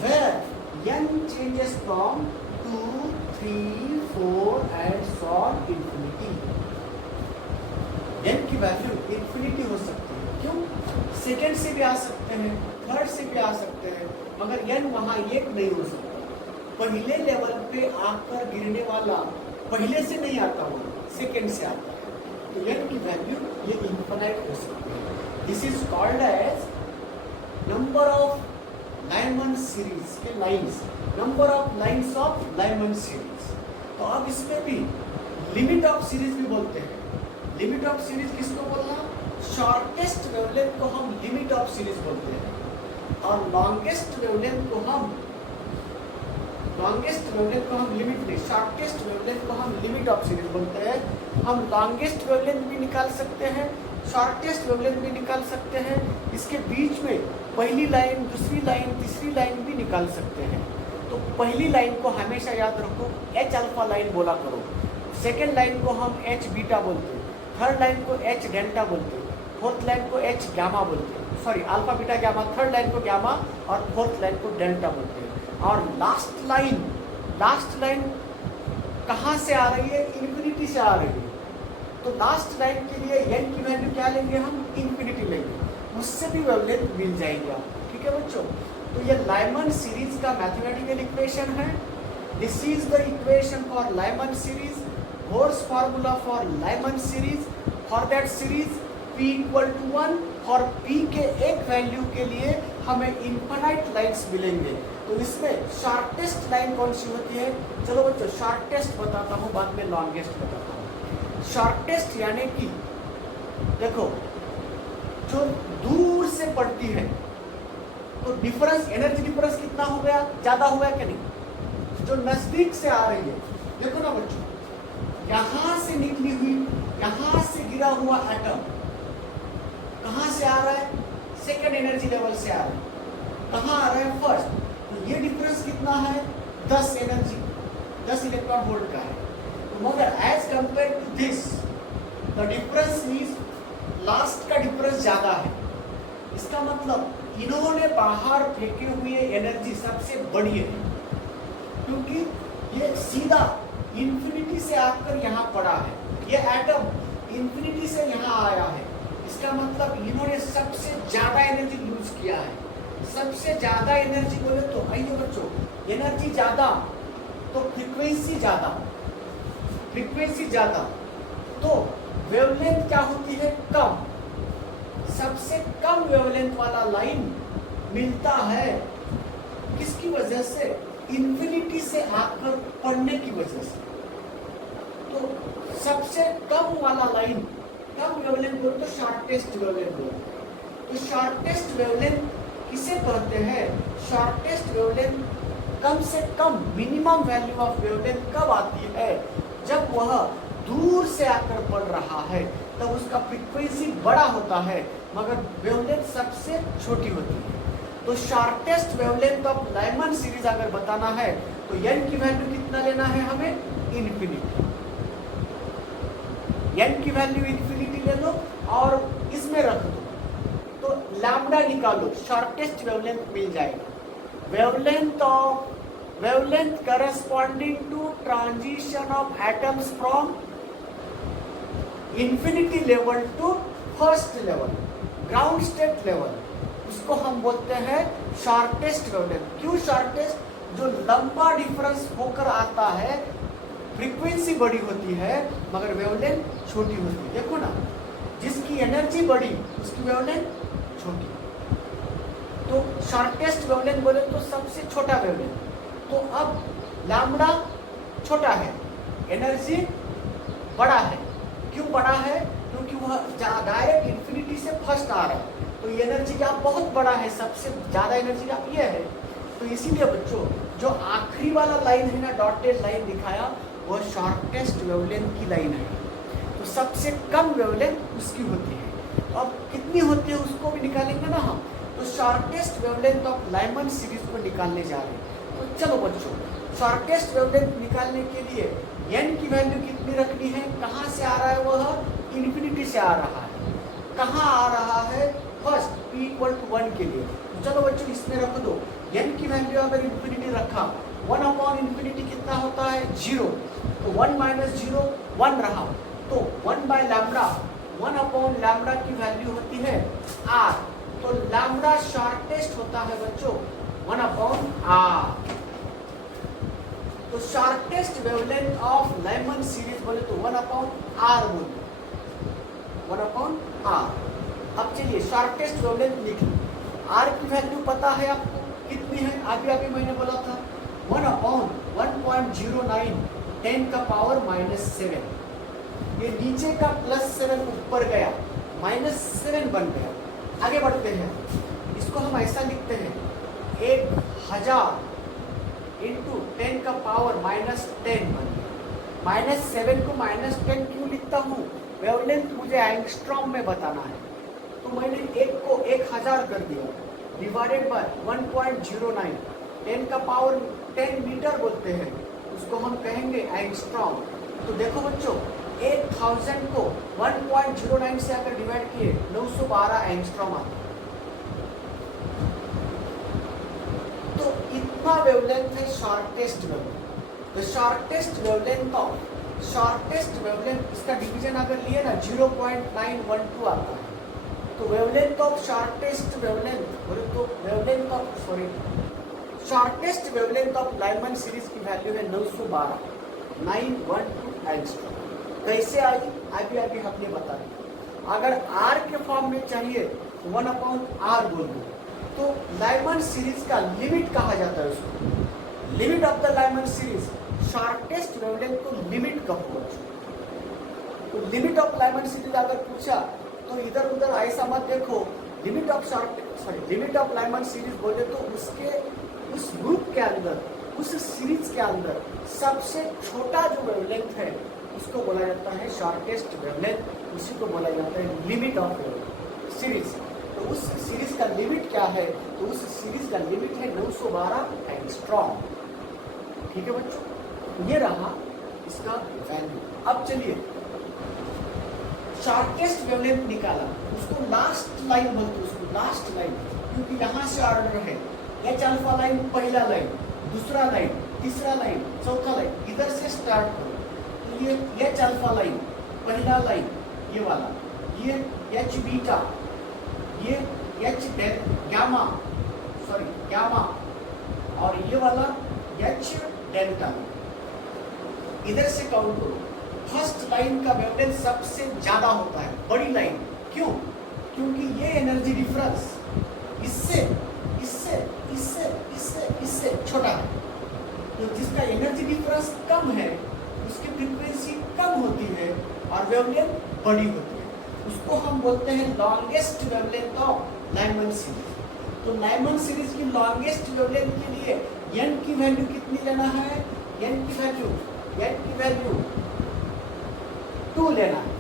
where n changes from 2, 3, 4 and so on infinity. n की value infinity हो सकती है, क्यों? Second से भी आ सकते हैं, थर्ड से भी आ सकते हैं, मगर n वहाँ एक नहीं हो सकता। पहले लेवल पे आकर गिरने वाला पहले से नहीं आता, वो सेकेंड से आता है। तो n की वैल्यू ये इन्फिनाइट हो सकती है। This is called as number of Lyman series के lines, number of lines of Lyman series. तो अब इसमें भी लिमिट ऑफ सीरीज भी बोलते हैं। लिमिट ऑफ सीरीज किसको बोलना? शॉर्टेस्ट वेवलेंथ को हम लिमिट ऑफ सीरीज बोलते हैं, और लॉन्गेस्ट वेवलेंथ को हम लिमिट नहीं, शॉर्टेस्ट वेवलेंथ को हम लिमिट ऑफ सीरीज बोलते हैं। हम लॉन्गेस्ट वेवलेंथ भी निकाल सकते हैं, शॉर्टेस्ट वेवलेंथ भी निकाल सकते हैं। इसके बीच में पहली लाइन, दूसरी लाइन, तीसरी लाइन भी निकाल सकते हैं। तो पहली लाइन को हमेशा याद रखो एच अल्फा लाइन बोला करो, सेकेंड लाइन को हम एच बीटा बोलते हैं, थर्ड लाइन को एच डेल्टा बोलते हैं, फोर्थ लाइन को एच गामा बोलते हैं, sorry alpha beta gamma, third line को गामा और फोर्थ लाइन को डेल्टा बोलते हैं। और लास्ट लाइन कहाँ से आ रही है? इन्फिनिटी से आ रही है। तो लास्ट लाइन के लिए n की वैल्यू क्या लेंगे? हम इन्फिनिटी लेंगे, उससे भी वेवलेंथ मिल जाएगी आपको। ठीक है बच्चों, तो ये लाइमन सीरीज का मैथमेटिकल इक्वेशन है। This is the equation for Lyman series, Bohr's formula for Lyman series. For that series p equal to 1, और p के एक वैल्यू के लिए हमें इनफाइनाइट लाइन्स मिलेंगे। तो इसमें शॉर्टेस्ट लाइन कौन सी होती है? चलो बच्चों शॉर्टेस्ट बताता हूँ, बाद में लॉन्गेस्ट बताता हूँ। शॉर्टेस्ट यानी कि देखो जो दूर से पड़ती है तो डिफरेंस, एनर्जी डिफरेंस कितना हो गया? ज़्यादा हुआ कि नहीं? जो नज़दीक से आ रही है, देखो ना बच्चों, यहाँ से निकली हुई, यहाँ से गिरा हुआ एटम कहाँ से आ रहा है? सेकेंड एनर्जी लेवल से आ रहा है। कहाँ आ रहा है? फर्स्ट। तो ये डिफरेंस कितना है? 10 एनर्जी, 10 इलेक्ट्रॉन वोल्ट का है। तो मगर as compare to this the difference is, last का डिफरेंस ज़्यादा है। इसका मतलब इन्होंने बाहर फेंके हुए एनर्जी सबसे बड़ी है, क्योंकि ये सीधा इंफिनिटी से आकर यहाँ पड़ा है। ये एटम इंफिनिटी से यहाँ आया है, इसका मतलब इन्होंने सबसे ज्यादा एनर्जी यूज किया है। सबसे ज्यादा एनर्जी बोले तो आइए बच्चों, एनर्जी ज्यादा तो फ्रीक्वेंसी ज्यादा, फ्रीक्वेंसी ज्यादा तो वेवलेंथ क्या होती है, कम। सबसे कम वेवलेंथ वाला लाइन मिलता है किसकी वजह से, इंफिनिटी से आकर पढ़ने की वजह से। तो सबसे कम वाला लाइन, कम वेवलेंथ बोले तो शॉर्टेस्ट वेवलेंथ बोले। तो शॉर्टेस्ट वेवलेंथ किसे कहते हैं, शॉर्टेस्ट वेवलेंथ कम से कम मिनिमम वैल्यू ऑफ वेवलेंथ कब आती है, जब वह दूर से आकर पड़ रहा है, तब उसका फ्रीक्वेंसी बड़ा होता है मगर वेवलेंथ सबसे छोटी होती है। तो shortest wavelength of Lyman series अगर बताना है तो n की वैल्यू कितना लेना है हमें, इन्फिनिटी। n की वैल्यू इन्फिनिटी ले लो और इसमें रख दो, तो लैम्डा निकालो, शॉर्टेस्ट वेवलेंथ मिल जाएगा। Wavelength corresponding to transition of atoms from infinity level to first level, ground state level, उसको हम बोलते हैं शॉर्टेस्ट वेवलेंथ। क्यों शॉर्टेस्ट, जो लंबा डिफरेंस होकर आता है, फ्रीक्वेंसी बड़ी होती है मगर वेवलेंथ छोटी होती है। देखो ना, जिसकी एनर्जी बड़ी उसकी वेवलेंथ छोटी। तो शॉर्टेस्ट वेवलेंथ बोले तो सबसे छोटा वेवलेंथ। तो अब लैम्डा छोटा है, एनर्जी बड़ा है। क्यों बड़ा है, क्योंकि वह डायरेक्ट इंफिनिटी से फर्स्ट आ रहा है, तो एनर्जी का बहुत बड़ा है, सबसे ज्यादा एनर्जी का ये है। तो इसीलिए बच्चों जो आखिरी वाला लाइन है ना, डॉटेड लाइन दिखाया, वह शॉर्टेस्ट वेवलेंथ की लाइन है। तो सबसे कम वेवलेंथ उसकी होती है। अब कितनी होती है उसको भी निकालेंगे ना हम। तो shortest wavelength of Lyman series को निकालने जा रहे हैं। तो चलो बच्चों, शॉर्टेस्ट वेवलेंथ निकालने के लिए n की वैल्यू कितनी रखनी है, कहाँ से आ रहा है, वह इंफिनिटी से आ रहा है। कहाँ आ रहा है, फर्स्ट p = 1 के लिए। तो चलो बच्चों इसमें रख दो, n की वैल्यू अगर इंफिनिटी रखा, 1/इंफिनिटी कितना होता है, 0। तो 1 - 0 1 रहा, तो 1/λ, 1/λ की वैल्यू होती है r। तो लैम्डा शॉर्टेस्ट होता है बच्चों 1/r। तो shortest wavelength of Lyman series बोले तो 1/r बोले, 1/r। अब चलिए शॉर्टेस्ट वेवलेंथ लिख लो। r की वैल्यू पता है आपको कितनी है, अभी मैंने बोला था 1/1.09 10⁻⁻7। ये नीचे का +7 ऊपर गया, -7 बन गया। आगे बढ़ते हैं, इसको हम ऐसा लिखते हैं 1000 × 10⁻⁻10 बन गया। -7 को -10 क्यों लिखता हूँ, वेवलेंथ मुझे एंगस्ट्रॉम में बताना है, तो मैंने 1 को 1000 कर दिया, डिवाइडेड बाय 1.09, 10⁻10 मीटर बोलते हैं, उसको हम कहेंगे एंगस्ट्रॉम। तो देखो बच्चों 1000 को 1.09 से अगर डिवाइड किए 912 एंगस्ट्रॉम आता है। तो इतना वेवलेंथ है शॉर्टेस्ट वेवलेंथ। तो शॉर्टेस्ट वेवलेंथ इसका डिवीजन अगर लिए ना 0.912 आता है। तो वेवलेंथ ऑफ शॉर्टेस्ट वेवलेंथ बोले तो shortest wavelength of Lyman series की वैल्यू है 912 एंगस्ट्रॉम। कैसे आई अभी हमने बता दिया। अगर r के फॉर्म में चाहिए तो 1/r बोल दो। तो लाइमन सीरीज का लिमिट कहा जाता है उसको, limit of the Lyman series. Shortest wavelength को लिमिट कहो। तो लिमिट ऑफ लाइमन सीरीज अगर पूछा तो इधर उधर ऐसा मत देखो। लिमिट ऑफ लाइमन सीरीज बोले तो उसके उस ग्रुप के अंदर, उस सीरीज के अंदर सबसे छोटा जो वेवलेंथ है उसको बोला जाता है शॉर्टेस्ट वेवलेंथ। उसी को बोला जाता है लिमिट ऑफ सीरीज। तो उस सीरीज का लिमिट क्या है, तो उस सीरीज का लिमिट है 912 एंगस्ट्रॉम। ठीक है बच्चों, ये रहा इसका वैल्यू। अब चलिए शॉर्टेस्ट वेवलेंथ निकाला, उसको लास्ट लाइन बोलते, उसको लास्ट लाइन, क्योंकि यहाँ से ऑर्डर है एच अल्फा लाइन, पहला लाइन, दूसरा लाइन, तीसरा लाइन, चौथा लाइन, इधर से स्टार्ट करो। तो ये एच अल्फा लाइन, पहला लाइन ये वाला, ये एच बीटा, ये एच गामा, सॉरी गामा, और ये वाला एच डेल्टा। इधर से काउंट करो। फर्स्ट लाइन का वेवलेंथ सबसे ज्यादा होता है, बड़ी लाइन। क्यों? क्योंकि ये एनर्जी डिफरेंस इससे इससे इससे इससे इससे छोटा है। तो जिसका एनर्जी डिफरेंस कम है उसकी फ्रीक्वेंसी कम होती है और वेवलेंथ बड़ी होती है। उसको हम बोलते हैं longest wavelength of Lyman series. तो लाइमन सीरीज की लॉन्गेस्ट वेवलेंथ के लिए एन की वैल्यू कितनी लेना है? एन की वैल्यू 2 लेना है।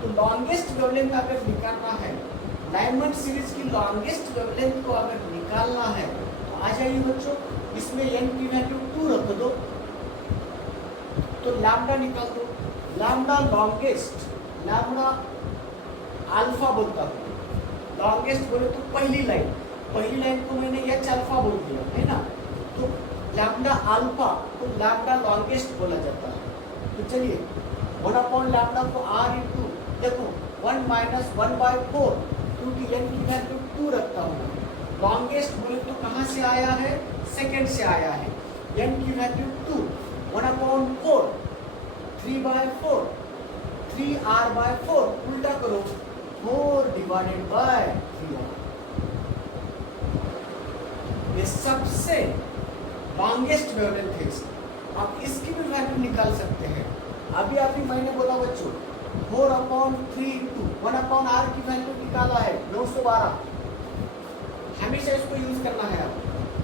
तो लॉन्गेस्ट वेवलेंथ अगर निकालना है, लाइमन सीरीज की लॉन्गेस्ट वेवलेंथ को अगर निकालना है तो आ जाइए बच्चों, इसमें एन की वैल्यू 2 रख दो, तो लैम्डा निकाल दो। लैम्डा लॉन्गेस्ट, लैम्डा अल्फा बोलता हूँ, लॉन्गेस्ट बोले तो पहली लाइन को मैंने एच अल्फा बोल दिया है ना, तो लैम्डा अल्फा को लैम्डा लॉन्गेस्ट बोला जाता है। तो चलिए 1 लैम्डा को r इंटू, देखो 1 माइनस 1/4, क्योंकि एन की वैल्यू 2 रखता हूँ। लॉन्गेस्ट बोले तो कहाँ से आया है? सेकेंड से आया है। एन की वैल्यू 2, 1/4, 3/4, 3r/4, उल्टा करो, 4 डिवाइडेड बाय 3r। ये सबसे लॉन्गेस्ट वेवलेंथ है। आप इसकी भी वैल्यू निकाल सकते हैं। अभी मैंने बोला बच्चों 4/3 इंटू 1/r की वैल्यू निकाला है 912। हमेशा इसको यूज करना है। आप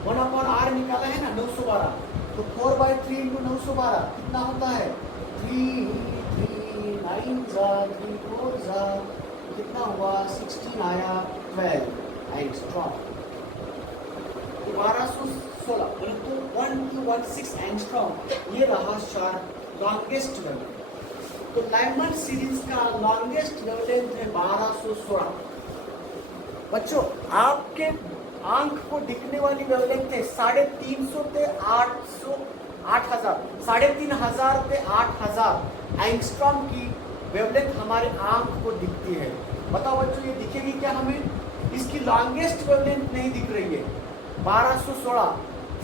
1/r निकाला है ना 912, तो 4/3 इंटू 912 कितना होता है? 3 3 9 3 4 कितना हुआ? 16 आया, 12 एंगस्ट्रॉम। 1216 बोले तो 1216 एंगस्ट्रॉम। ये रहा शार्प लॉन्गेस्ट वेवलेंथ। तो लाइमन सीरीज का लॉन्गेस्ट वेवलेंथ है 1216। बच्चों आपके आंख को दिखने वाली वेवलेंथ है 350 से 800 8000, 3500 से 8000 एंगस्ट्रॉम की वेवलेंथ हमारे आंख को दिखती है। बताओ बच्चों ये दिखेगी क्या हमें? इसकी लॉन्गेस्ट वेवलेंथ नहीं दिख रही है 1216।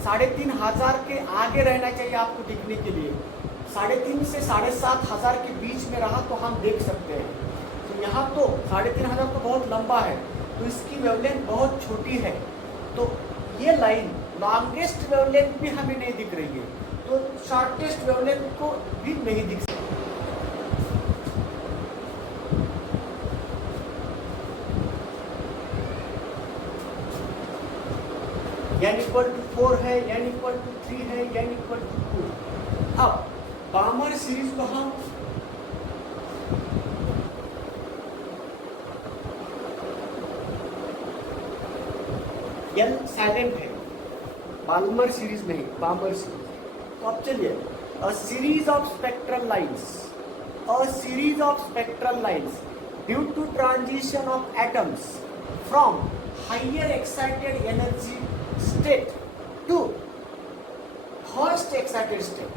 3500 के आगे रहना चाहिए आपको दिखने के लिए। 3.5 से 7,500 के बीच में रहा तो हम देख सकते हैं। तो यहाँ तो 3,500 तो बहुत लंबा है, तो इसकी वेवलेंथ बहुत छोटी है। तो ये लाइन लॉन्गेस्ट वेवलेंथ भी हमें नहीं दिख रही है, तो शॉर्टेस्ट वेवलेंथ को भी नहीं दिख सकती। n इक्वल टू 4 है, n इक्वल टू 3 है, n इक्वल टू 2। अब बामर सीरीज को हम L साइलेंट है, बाल्मर सीरीज नहीं, बामर सीरीज। तो अब चलिए, a series of spectral lines due to transition of atoms from higher excited energy state to first excited state.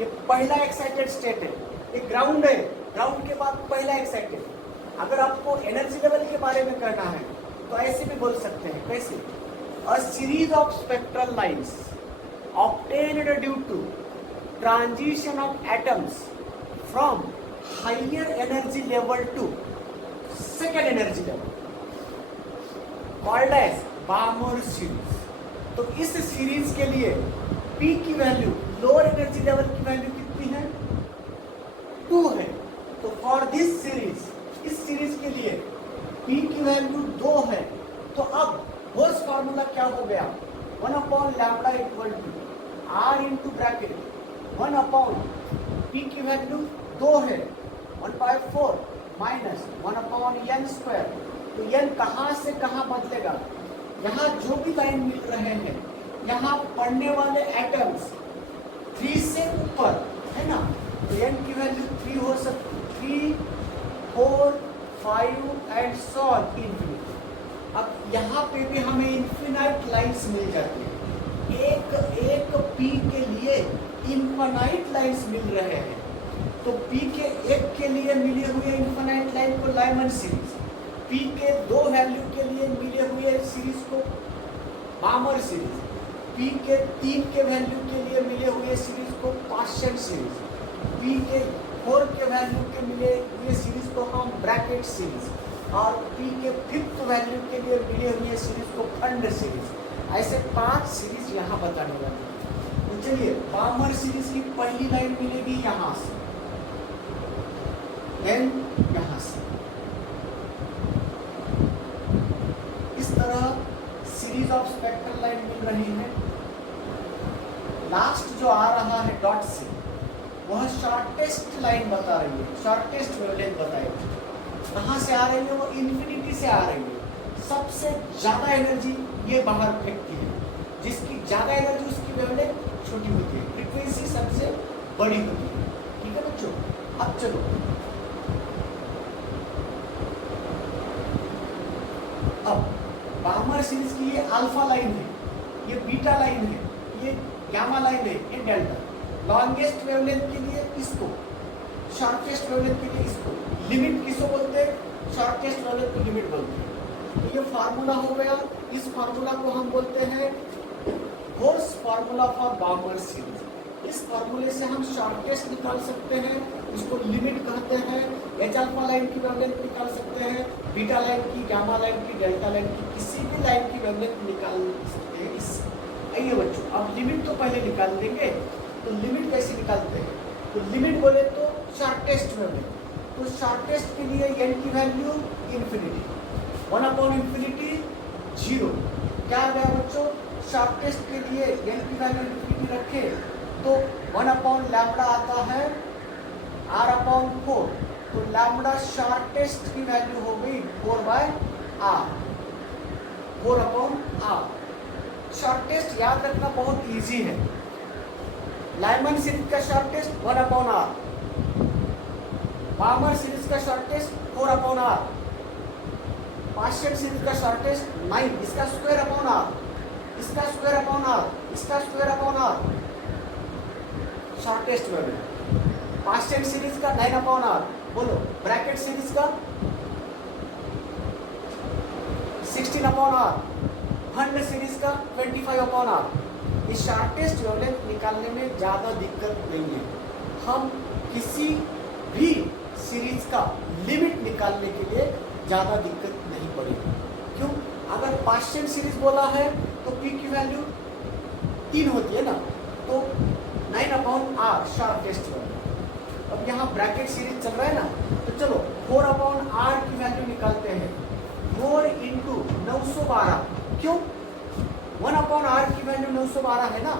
ये पहला एक्साइटेड स्टेट है, ये ग्राउंड है, ग्राउंड के बाद पहला एक्साइटेड। अगर आपको एनर्जी लेवल के बारे में करना है तो ऐसे भी बोल सकते हैं। कैसे? A series of spectral lines obtained due to transition of atoms from higher energy level to second energy level called as Balmer series. तो इस सीरीज के लिए P की वैल्यू, लोअर एनर्जी लेवल की वैल्यू कितनी है? 2 है। तो फॉर दिस सीरीज, इस सीरीज के लिए P की वैल्यू 2 है। तो अब वर्स फार्मूला क्या हो गया? 1/λ equal to R into bracket 1/ P की वैल्यू 2 है, 1/4 माइनस 1/n²। तो n कहाँ से कहाँ बदलेगा? यहाँ जो भी लाइन मिल रहे हैं, यहाँ पढ़ने वाले एटम्स 3 से ऊपर है ना, तो n की वैल्यू 3 हो सकती, 3 4, 5 एंड सो ऑन इंफिनिटी। अब यहाँ पे भी हमें इन्फिनाइट लाइन्स मिल जाती है, एक पी के लिए इन्फिनाइट लाइन्स मिल रहे हैं। तो पी के एक के लिए मिले हुए इन्फिनाइट लाइन को लाइमन सीरीज, पी के 2 वैल्यू के लिए मिले हुए सीरीज को बामर सीरीज, पी के 3 के वैल्यू के लिए मिले हुए सीरीज को पार्शियल सीरीज, पी के 4 के वैल्यू के मिले हुए सीरीज को हम ब्रैकेट सीरीज, और पी के 5th वैल्यू के लिए मिले हुए सीरीज को खंड सीरीज। ऐसे 5 सीरीज यहाँ बताने वाले हैं। तो चलिए, बामर सीरीज की पहली लाइन मिलेगी यहाँ से, एन यहाँ से, इस तरह सीरीज ऑफ स्पेक्ट्रल लाइन मिल रही है। लास्ट जो आ रहा है डॉट से, वह शॉर्टेस्ट लाइन बता रही है, शॉर्टेस्ट वेवलेंथ बताएगी। कहाँ से आ रही है? वो इन्फिनिटी से आ रही है। सबसे ज्यादा एनर्जी ये बाहर फेंकती है, जिसकी ज्यादा एनर्जी उसकी वेवलेंथ छोटी होती है, फ्रीक्वेंसी सबसे बड़ी होती है। ठीक है बच्चों, अब चलो अब बामर सीरीज की ये अल्फा लाइन है, ये बीटा लाइन है, ये गामा लाइन है, ये डेल्टा। लॉन्गेस्ट वेवलेंथ के लिए इसको, शॉर्टेस्ट वेवलेंथ के लिए इसको, लिमिट किसको बोलते हैं? शॉर्टेस्ट वेवलेंथ को लिमिट बोलते हैं। तो ये फार्मूला हो गया। इस फार्मूला को हम बोलते हैं गोस फार्मूला फॉर बामर सीरीज। इस फार्मूले से हम शॉर्टेस्ट निकाल सकते हैं, इसको लिमिट कहते हैं। एच अल्फा लाइन की वेवलेंथ निकाल सकते हैं, बीटा लाइन की, गामा लाइन की, डेल्टा लाइन की, किसी भी लाइन की वेवलेंथ निकाल सकते हैं इससे। आइए बच्चों, अब लिमिट तो पहले निकाल देंगे। तो लिमिट कैसे निकालते हैं? तो लिमिट बोले तो शॉर्टेस्ट वेवलेंथ। तो शॉर्टेस्ट के लिए एन की वैल्यू इन्फिनिटी, 1/इंफिनिटी 0। क्या आ गया बच्चों? शॉर्टेस्ट के लिए एन की वैल्यू इन्फिनिटी रखे तो 1/λ आता है r/4। तो लैम्बडा शॉर्टेस्ट की वैल्यू हो गई 4/r, 4/r। शॉर्टेस्ट याद रखना बहुत इजी है। लाइमन सीरीज का शॉर्टेस्ट 1/r, बामर सीरीज का शॉर्टेस्ट 4/r, पार्शियल सीरीज का शॉर्टेस्ट 9, इसका स्क्वायर/r, इसका स्क्वायर/r, इसका स्क्वायर/r। शॉर्टेस्ट वेवलेंथ पार्शियल सीरीज का 9/r, बोलो ब्रैकेट सीरीज का 16/r, खंड सीरीज का 25/r। ये शॉर्टेस्ट वेवलेंथ निकालने में ज़्यादा दिक्कत नहीं है। हम किसी भी सीरीज का लिमिट निकालने के लिए ज़्यादा दिक्कत नहीं पड़ेगी। क्यों? अगर पार्शियल सीरीज बोला है तो पी की वैल्यू 3 होती है ना, तो 9/r शॉर्टेस्ट वेवलेंथ। अब यहाँ ब्रैकेट सीरीज चल रहा है ना, तो चलो 4/r की वैल्यू निकालते हैं। 4 × 912, क्यों? 1/r की वैल्यू 912 है ना,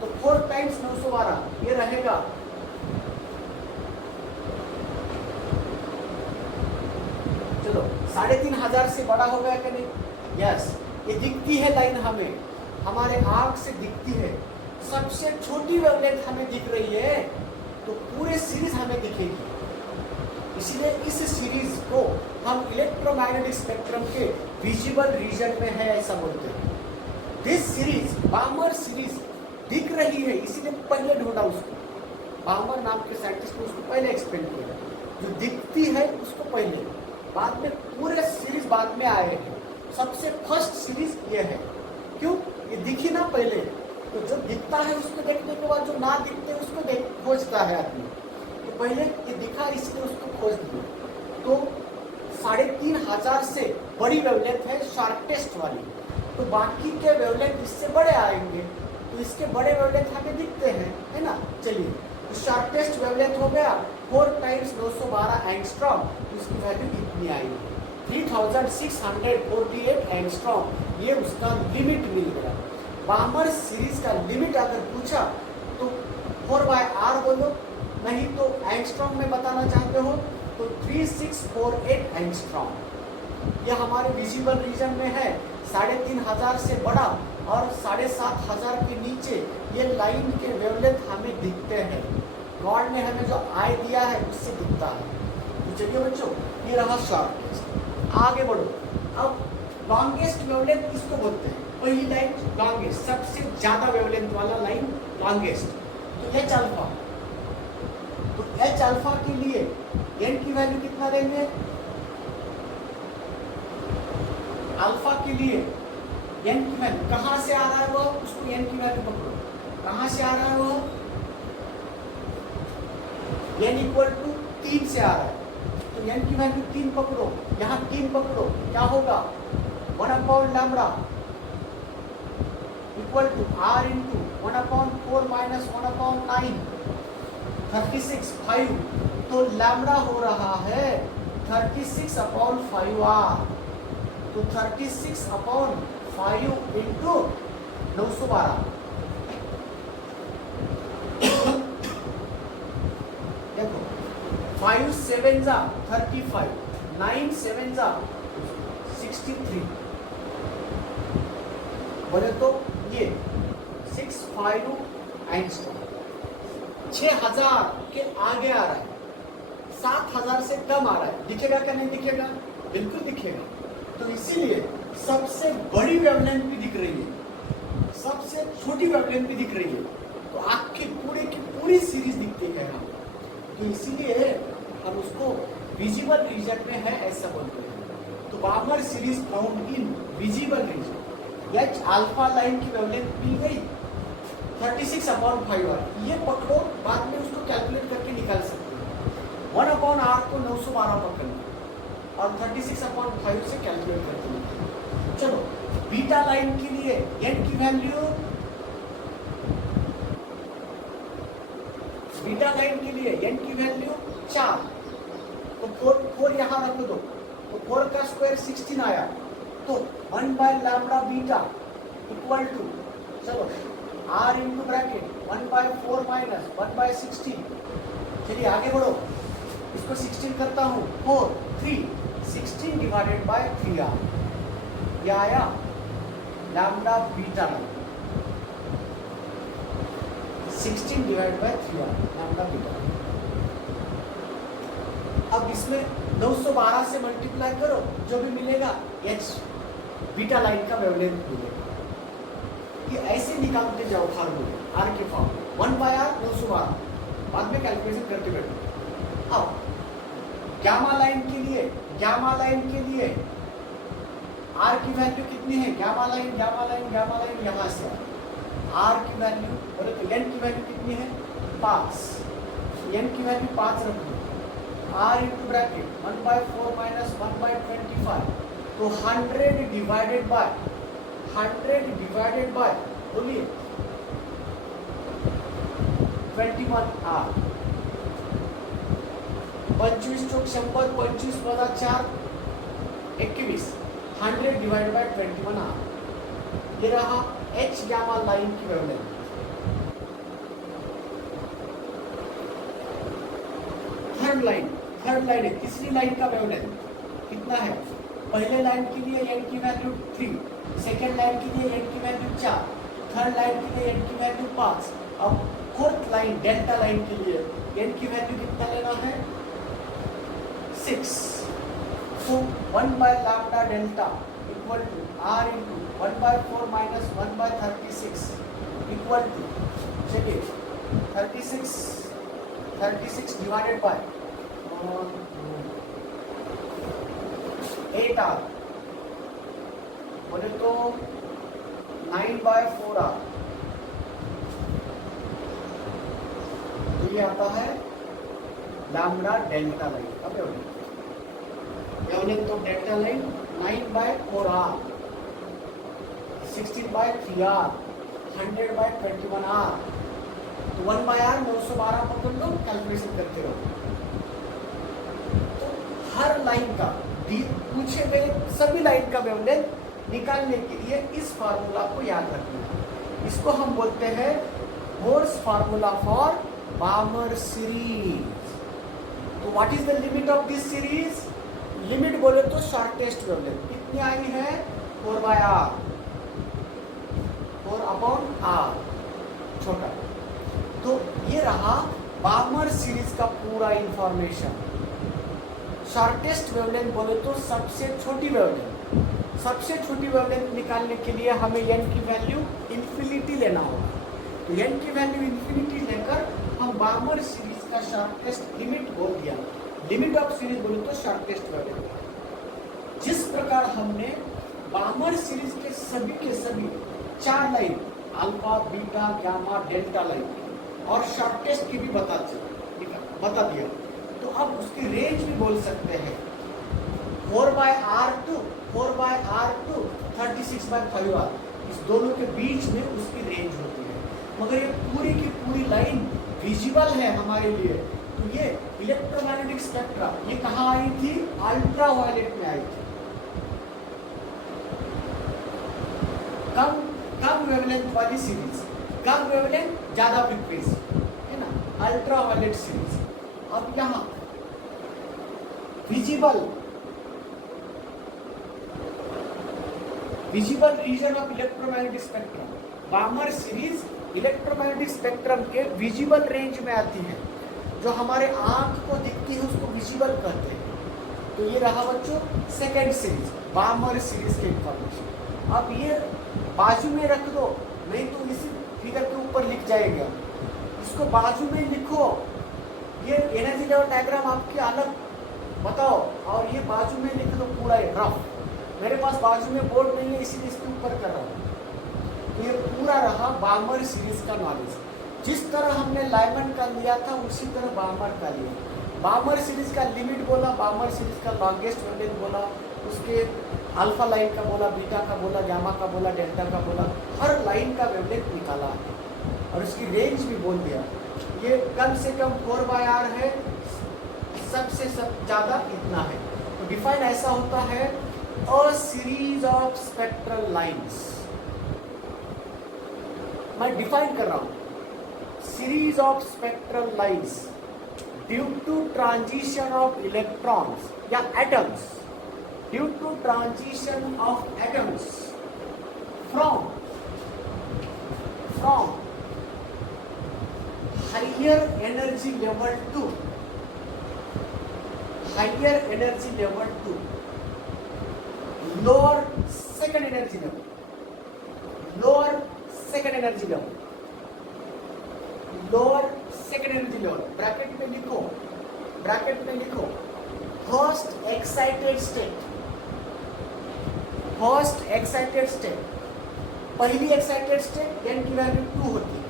तो 4 × 912 ये रहेगा। चलो 3500 से बड़ा हो गया कि नहीं? यस, ये दिखती है लाइन, हमें हमारे आंख से दिखती है। सबसे छोटी वेवलेंथ हमें दिख रही है, तो पूरे सीरीज हमें दिखेगी। इसीलिए इस सीरीज को हम इलेक्ट्रोमैग्नेटिक स्पेक्ट्रम के विजिबल रीजन में है ऐसा बोलते हैं। दिस सीरीज, बामर सीरीज दिख रही है, इसीलिए पहले ढूंढा उसको। बामर नाम के साइंटिस्ट ने उसको पहले एक्सप्लेन किया। जो दिखती है उसको पहले, बाद में पूरे सीरीज बाद में आए हैं। सबसे फर्स्ट सीरीज ये है। क्यों? ये दिखी ना पहले, तो जो दिखता है उसको देखने के बाद जो ना दिखते उसको खोजता है आदमी। तो पहले ये दिखा, इसलिए उसको खोज दिया। तो 3500 से बड़ी वेवलेंथ है शॉर्टेस्ट वाली, तो बाकी के वेवलेंथ इससे बड़े आएंगे, तो इसके बड़े वेवलेंथ हमें दिखते हैं, है ना। चलिए, तो शॉर्टेस्ट वेवलेंथ हो गया 4 × 912 एंगस्ट्रॉम, उसकी वैल्यू इतनी आई 3648 एंगस्ट्रॉम। ये उसका लिमिट मिल गया। बामर सीरीज का लिमिट अगर पूछा तो 4/r बोलो, नहीं तो एंगस्ट्रॉम में बताना चाहते हो तो 3648 एंगस्ट्रॉम। ये हमारे विजिबल रीजन में है। 3500 से बड़ा और 7500 के नीचे ये लाइन के वेवलेंथ हमें दिखते हैं। गॉड ने हमें जो आई दिया है उससे दिखता है। तो चलिए बच्चों, ये रहा शॉर्टेस्ट। आगे बढ़ो। अब लॉन्गेस्ट वेवलेंथ किसको बोलते हैं? पहली लाइन लॉन्गेस्ट, सबसे ज्यादा वेवलेंथ वाला लाइन लॉन्गेस्ट, तो एच अल्फा। तो एच अल्फा के लिए एन की वैल्यू कितना लेंगे? अल्फा के लिए एन की वैल्यू कहां से आ रहा है वो, उसको एन की वैल्यू पकड़ो। कहां से आ रहा है वो? एन इक्वल टू 3 से आ रहा है, तो एन की वैल्यू 3 पकड़ो। यहाँ 3 पकड़ो, क्या होगा? 1 lambda equal to R into 1/4 minus 1/9, 36 5। तो लैम्बडा हो रहा है 36/5 आर। तो 36/5 इंटू 912। देखो 5 7 जा 35, 9 7 जा 63, बोले तो ये 65 एंगस्ट्रॉम 6000 के आगे आ रहा है, 7000 से कम आ रहा है। दिखेगा क्या? नहीं दिखेगा, बिल्कुल दिखेगा। तो इसीलिए सबसे बड़ी वेवलेंथ भी दिख रही है, सबसे छोटी वेवलेंथ भी दिख रही है, तो आपकी पूरी की पूरी सीरीज दिखती है यहाँ। तो इसीलिए हम उसको विजिबल रीजन में है ऐसा बोलते हैं। तो Barmer series found in visible region. H alpha line की वेवलेंथ मिल गई 36/5 आर। ये पकड़ो, बाद में उसको कैलकुलेट करके निकाल सकते हो। 1/r को 912 पकड़ना और 36/5 से कैलकुलेट करके निकालना। चलो बीटा लाइन के लिए एन की वैल्यू, बीटा लाइन के लिए एन की वैल्यू 4, तो 4 यहाँ रख दो, तो 4 का स्क्वायर 16 आया। तो 1/लैम्बडा बीटा इक्वल टू, चलो r इंटू ब्रैकेट 1/4 माइनस 1/16। चलिए आगे बढ़ो, इसको 16 करता हूँ 4 3, 16 डिवाइडेड बाय 3r। यह आया lambda beta line, 16 divided by 3r lambda beta. अब इसमें 912 से मल्टीप्लाई करो, जो भी मिलेगा एच बीटा लाइन का वेवलेंथ मिलेगा। ये ऐसे निकालते जाओ फार्मूले आर के फॉर्म 1/r 912, बाद में कैलकुलेशन करते बैठो। अब गामा लाइन के लिए, गामा लाइन के लिए आर की वैल्यू कितनी है? गामा लाइन यहाँ से आर की वैल्यू, बोले तो एन की वैल्यू कितनी है? 5। एन की वैल्यू 5 रख दो, आर इंटू ब्रैकेट 1/4 माइनस 1/25। तो 100 डिवाइडेड बाय बोलिए 21 आर। 25 चौक 100, 25 वजा 4 21, 100 डिवाइड बाय 21 आर। ये रहा एच गामा लाइन की वेवलेंथ। थर्ड लाइन है, तीसरी लाइन का वेवलेंथ कितना है? पहले लाइन के लिए एन की वैल्यू 3, सेकेंड लाइन के लिए एन की वैल्यू 4, थर्ड लाइन के लिए एन की वैल्यू 5। अब फोर्थ लाइन डेल्टा लाइन के लिए एन की वैल्यू कितना लेना है? 6। तो 1/लैम्बडा delta equal to R into 1/4 minus 1/36 equal to, चलिए 36 डिवाइडेड बाय 8r, बोले तो 9/4r। ये आता है लैम्बडा डेल्टा लाइन का वेवलेंथ। तो delta line 9/4r, 16/3r, 100/21r। तो 1/r 912 पकड़ लो, कैलकुलेशन करते रहो। तो हर लाइन का पूछे गए सभी लाइन का वेवलेंथ निकालने के लिए इस फार्मूला को याद रखना। इसको हम बोलते हैं Morse formula for Balmer series. तो what is the limit of this series? Limit बोले तो शॉर्टेस्ट वेवलेंथ कितनी आई है? 4/r, 4/r छोटा। तो ये रहा बार्मर सीरीज का पूरा इंफॉर्मेशन। शॉर्टेस्ट वेवलेंथ बोले तो सबसे छोटी वेवलेंथ। सबसे छोटी वेवलेंथ निकालने के लिए हमें n की वैल्यू इन्फिनिटी लेना होगा। तो n की वैल्यू इन्फिनिटी लेकर हम बार्मर सीरीज का शॉर्टेस्ट लिमिट बोल दिया। लिमिट ऑफ सीरीज बोले तो शॉर्टेस्ट वेवलेंथ। जिस प्रकार हमने बार्मर सीरीज के सभी 4 line alpha, beta, gamma, delta line और शॉर्टेस्ट की भी बता दिया, तो अब उसकी रेंज भी बोल सकते हैं। 4/r2 36/5r, इस दोनों के बीच में उसकी रेंज होती है। मगर ये पूरी की पूरी लाइन विजिबल है हमारे लिए। तो ये इलेक्ट्रोमैग्नेटिक स्पेक्ट्रा ये कहाँ आई थी? अल्ट्रावायलेट में आई थी। कम वेवलेंथ वाली सीरीज, कम वेवलेंथ ज्यादा फ्रीक्वेंसी, है ना, अल्ट्रावायलेट सीरीज। अब यहाँ visible region of electromagnetic spectrum, Barmer series electromagnetic spectrum के विजिबल रेंज में आती है। जो हमारे आंख को दिखती है उसको विजिबल कहते हैं। तो ये रहा बच्चों सेकेंड सीरीज, बार्मर सीरीज के इंफॉर्मेशन। अब ये बाजू में रख दो, नहीं तो इसी फिगर के ऊपर लिख जाएगा। इसको बाजू में लिखो, ये एनर्जी लेवल डायग्राम आपके अलग बताओ, और ये बाजू में लिख दो पूरा रफ। मेरे पास बाजू में बोर्ड नहीं है इसीलिए इसके ऊपर कर रहा हूँ। तो ये पूरा रहा बार्मर सीरीज का नॉलेज। जिस तरह हमने लाइमन का लिया था उसी तरह बार्मर का लिया। बार्मर सीरीज का लिमिट बोला, बार्मर सीरीज का लॉन्गेस्ट वेवलेंथ बोला, उसके अल्फा लाइन का बोला, बीटा का बोला, गामा का बोला, डेल्टा का बोला, हर लाइन का वेवलेंथ निकाला और उसकी रेंज भी बोल दिया। ये कम से कम 4/r है, सबसे ज्यादा इतना है। तो डिफाइन ऐसा होता है, a series of spectral lines. मैं डिफाइन कर रहा हूं, series of spectral lines due to transition of electrons या atoms, due to transition of atoms from higher energy level to lower second energy level, lower second energy level, bracket में लिखो first excited state, पहली excited state n की value 2 होती है।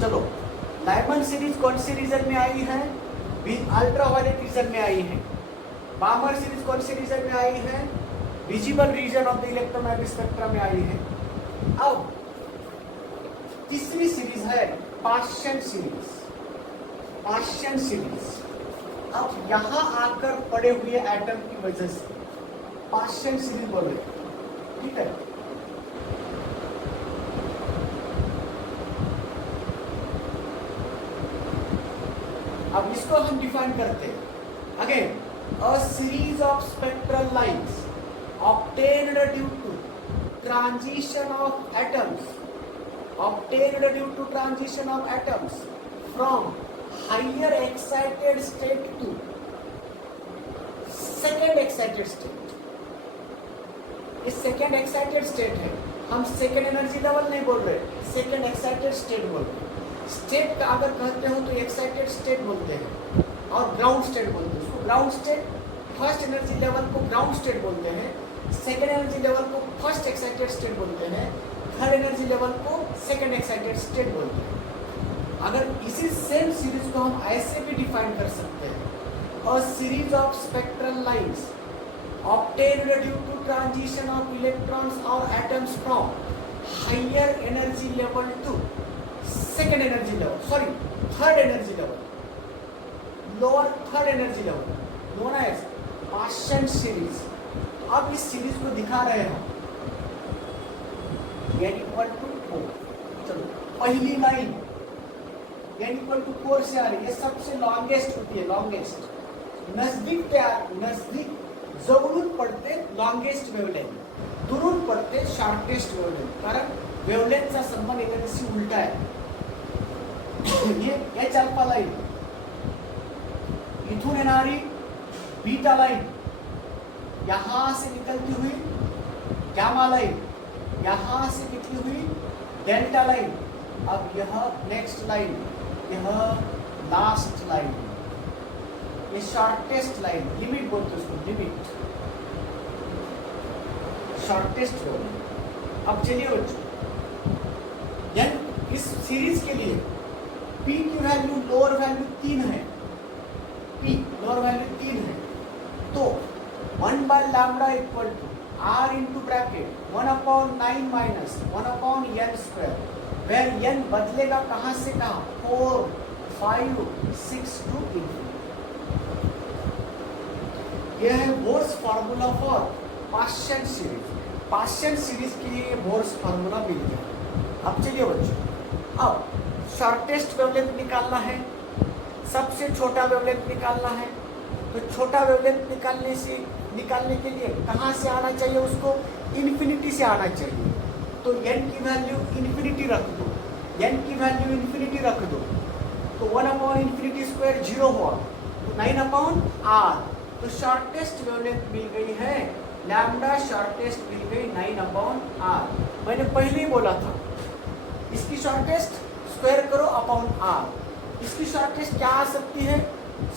चलो, Lyman series कौन सी reason में आई है? अल्ट्रावायलेट रीजन में आई है। बार्मर सीरीज कौन सी रीजन में आई है? Visible region of the electromagnetic spectrum में आई है। अब तीसरी सीरीज है पार्शियन सीरीज। अब यहां आकर पड़े हुए एटम की वजह से पार्शियन सीरीज बोले, ठीक है। अब इसको हम डिफाइन करते हैं। Again, a series of spectral lines obtained due to transition of atoms from higher excited state to second excited state। ये second excited state है, हम second energy level नहीं बोल रहे, second excited state बोल रहे हैं। स्टेट का अगर कहते हो तो एक्साइटेड स्टेट बोलते हैं और ग्राउंड स्टेट बोलते हैं। Ground state first energy level को ग्राउंड स्टेट बोलते हैं, सेकेंड एनर्जी लेवल को फर्स्ट एक्साइटेड स्टेट बोलते हैं, थर्ड एनर्जी लेवल को सेकेंड एक्साइटेड स्टेट बोलते हैं। अगर इसी सेम सीरीज को हम ऐसे भी डिफाइन कर सकते हैं, अ series of spectral lines obtained due to transition of electrons or atoms from higher energy level to third energy level, lower third energy level, known as Paschen series। अब इस series को दिखा रहे हैं n = 4। चलो, पहली लाइन n = 4 से आ रही है, सबसे लॉन्गेस्ट होती है, लॉन्गेस्ट नजदीक जरूरत पड़ते लॉन्गेस्ट वेवलेंथ, दूर पड़ते शॉर्टेस्ट वेवलेंथ, कारण वेवलेंथचा संबंध एकाशी उलटा आहे। ये एच अल्फा लाइन, इथून येणारी बीटा लाइन, यहां से निकलती हुई गामा लाइन, यहां से निकली हुई डेल्टा लाइन। अब यह नेक्स्ट लाइन, यह लास्ट लाइन, ये शॉर्टेस्ट लाइन, लिमिट बोलते उसको, लिमिट, शॉर्टेस्ट लाइन। अब चलिए बच्चों, इस सीरीज के लिए P की वैल्यू लोअर वैल्यू 3 है, P लोअर वैल्यू 3 है, तो 1 bye lambda equal to R into bracket 1/9 minus 1/n square, where n बदलेगा कहां से कहां, 4, 5, 6 टू इंफिनिटी। यह है बोर्स फार्मूला फॉर पार्शियल सीरीज। पार्शियल सीरीज के लिए बोर्स फार्मूला मिल गया। अब चलिए बच्चों, अब शॉर्टेस्ट वेवलेंथ निकालना है, सबसे छोटा वेवलेंथ निकालना है। तो छोटा वेवलेंथ निकालने के लिए कहाँ से आना चाहिए, उसको इन्फिनिटी से आना चाहिए। तो n की वैल्यू इन्फिनिटी रख दो, n की वैल्यू इन्फिनिटी रख दो, तो 1/∞ स्क्वायर 0 हुआ, तो 9/r। तो शॉर्टेस्ट वेवलेंथ मिल गई है लैम्डा, शॉर्टेस्ट मिल गई 9/r। मैंने पहले ही बोला था इसकी शॉर्टेस्ट स्क्वायर करो अपॉन r। इसकी शॉर्टेस्ट क्या आ सकती है,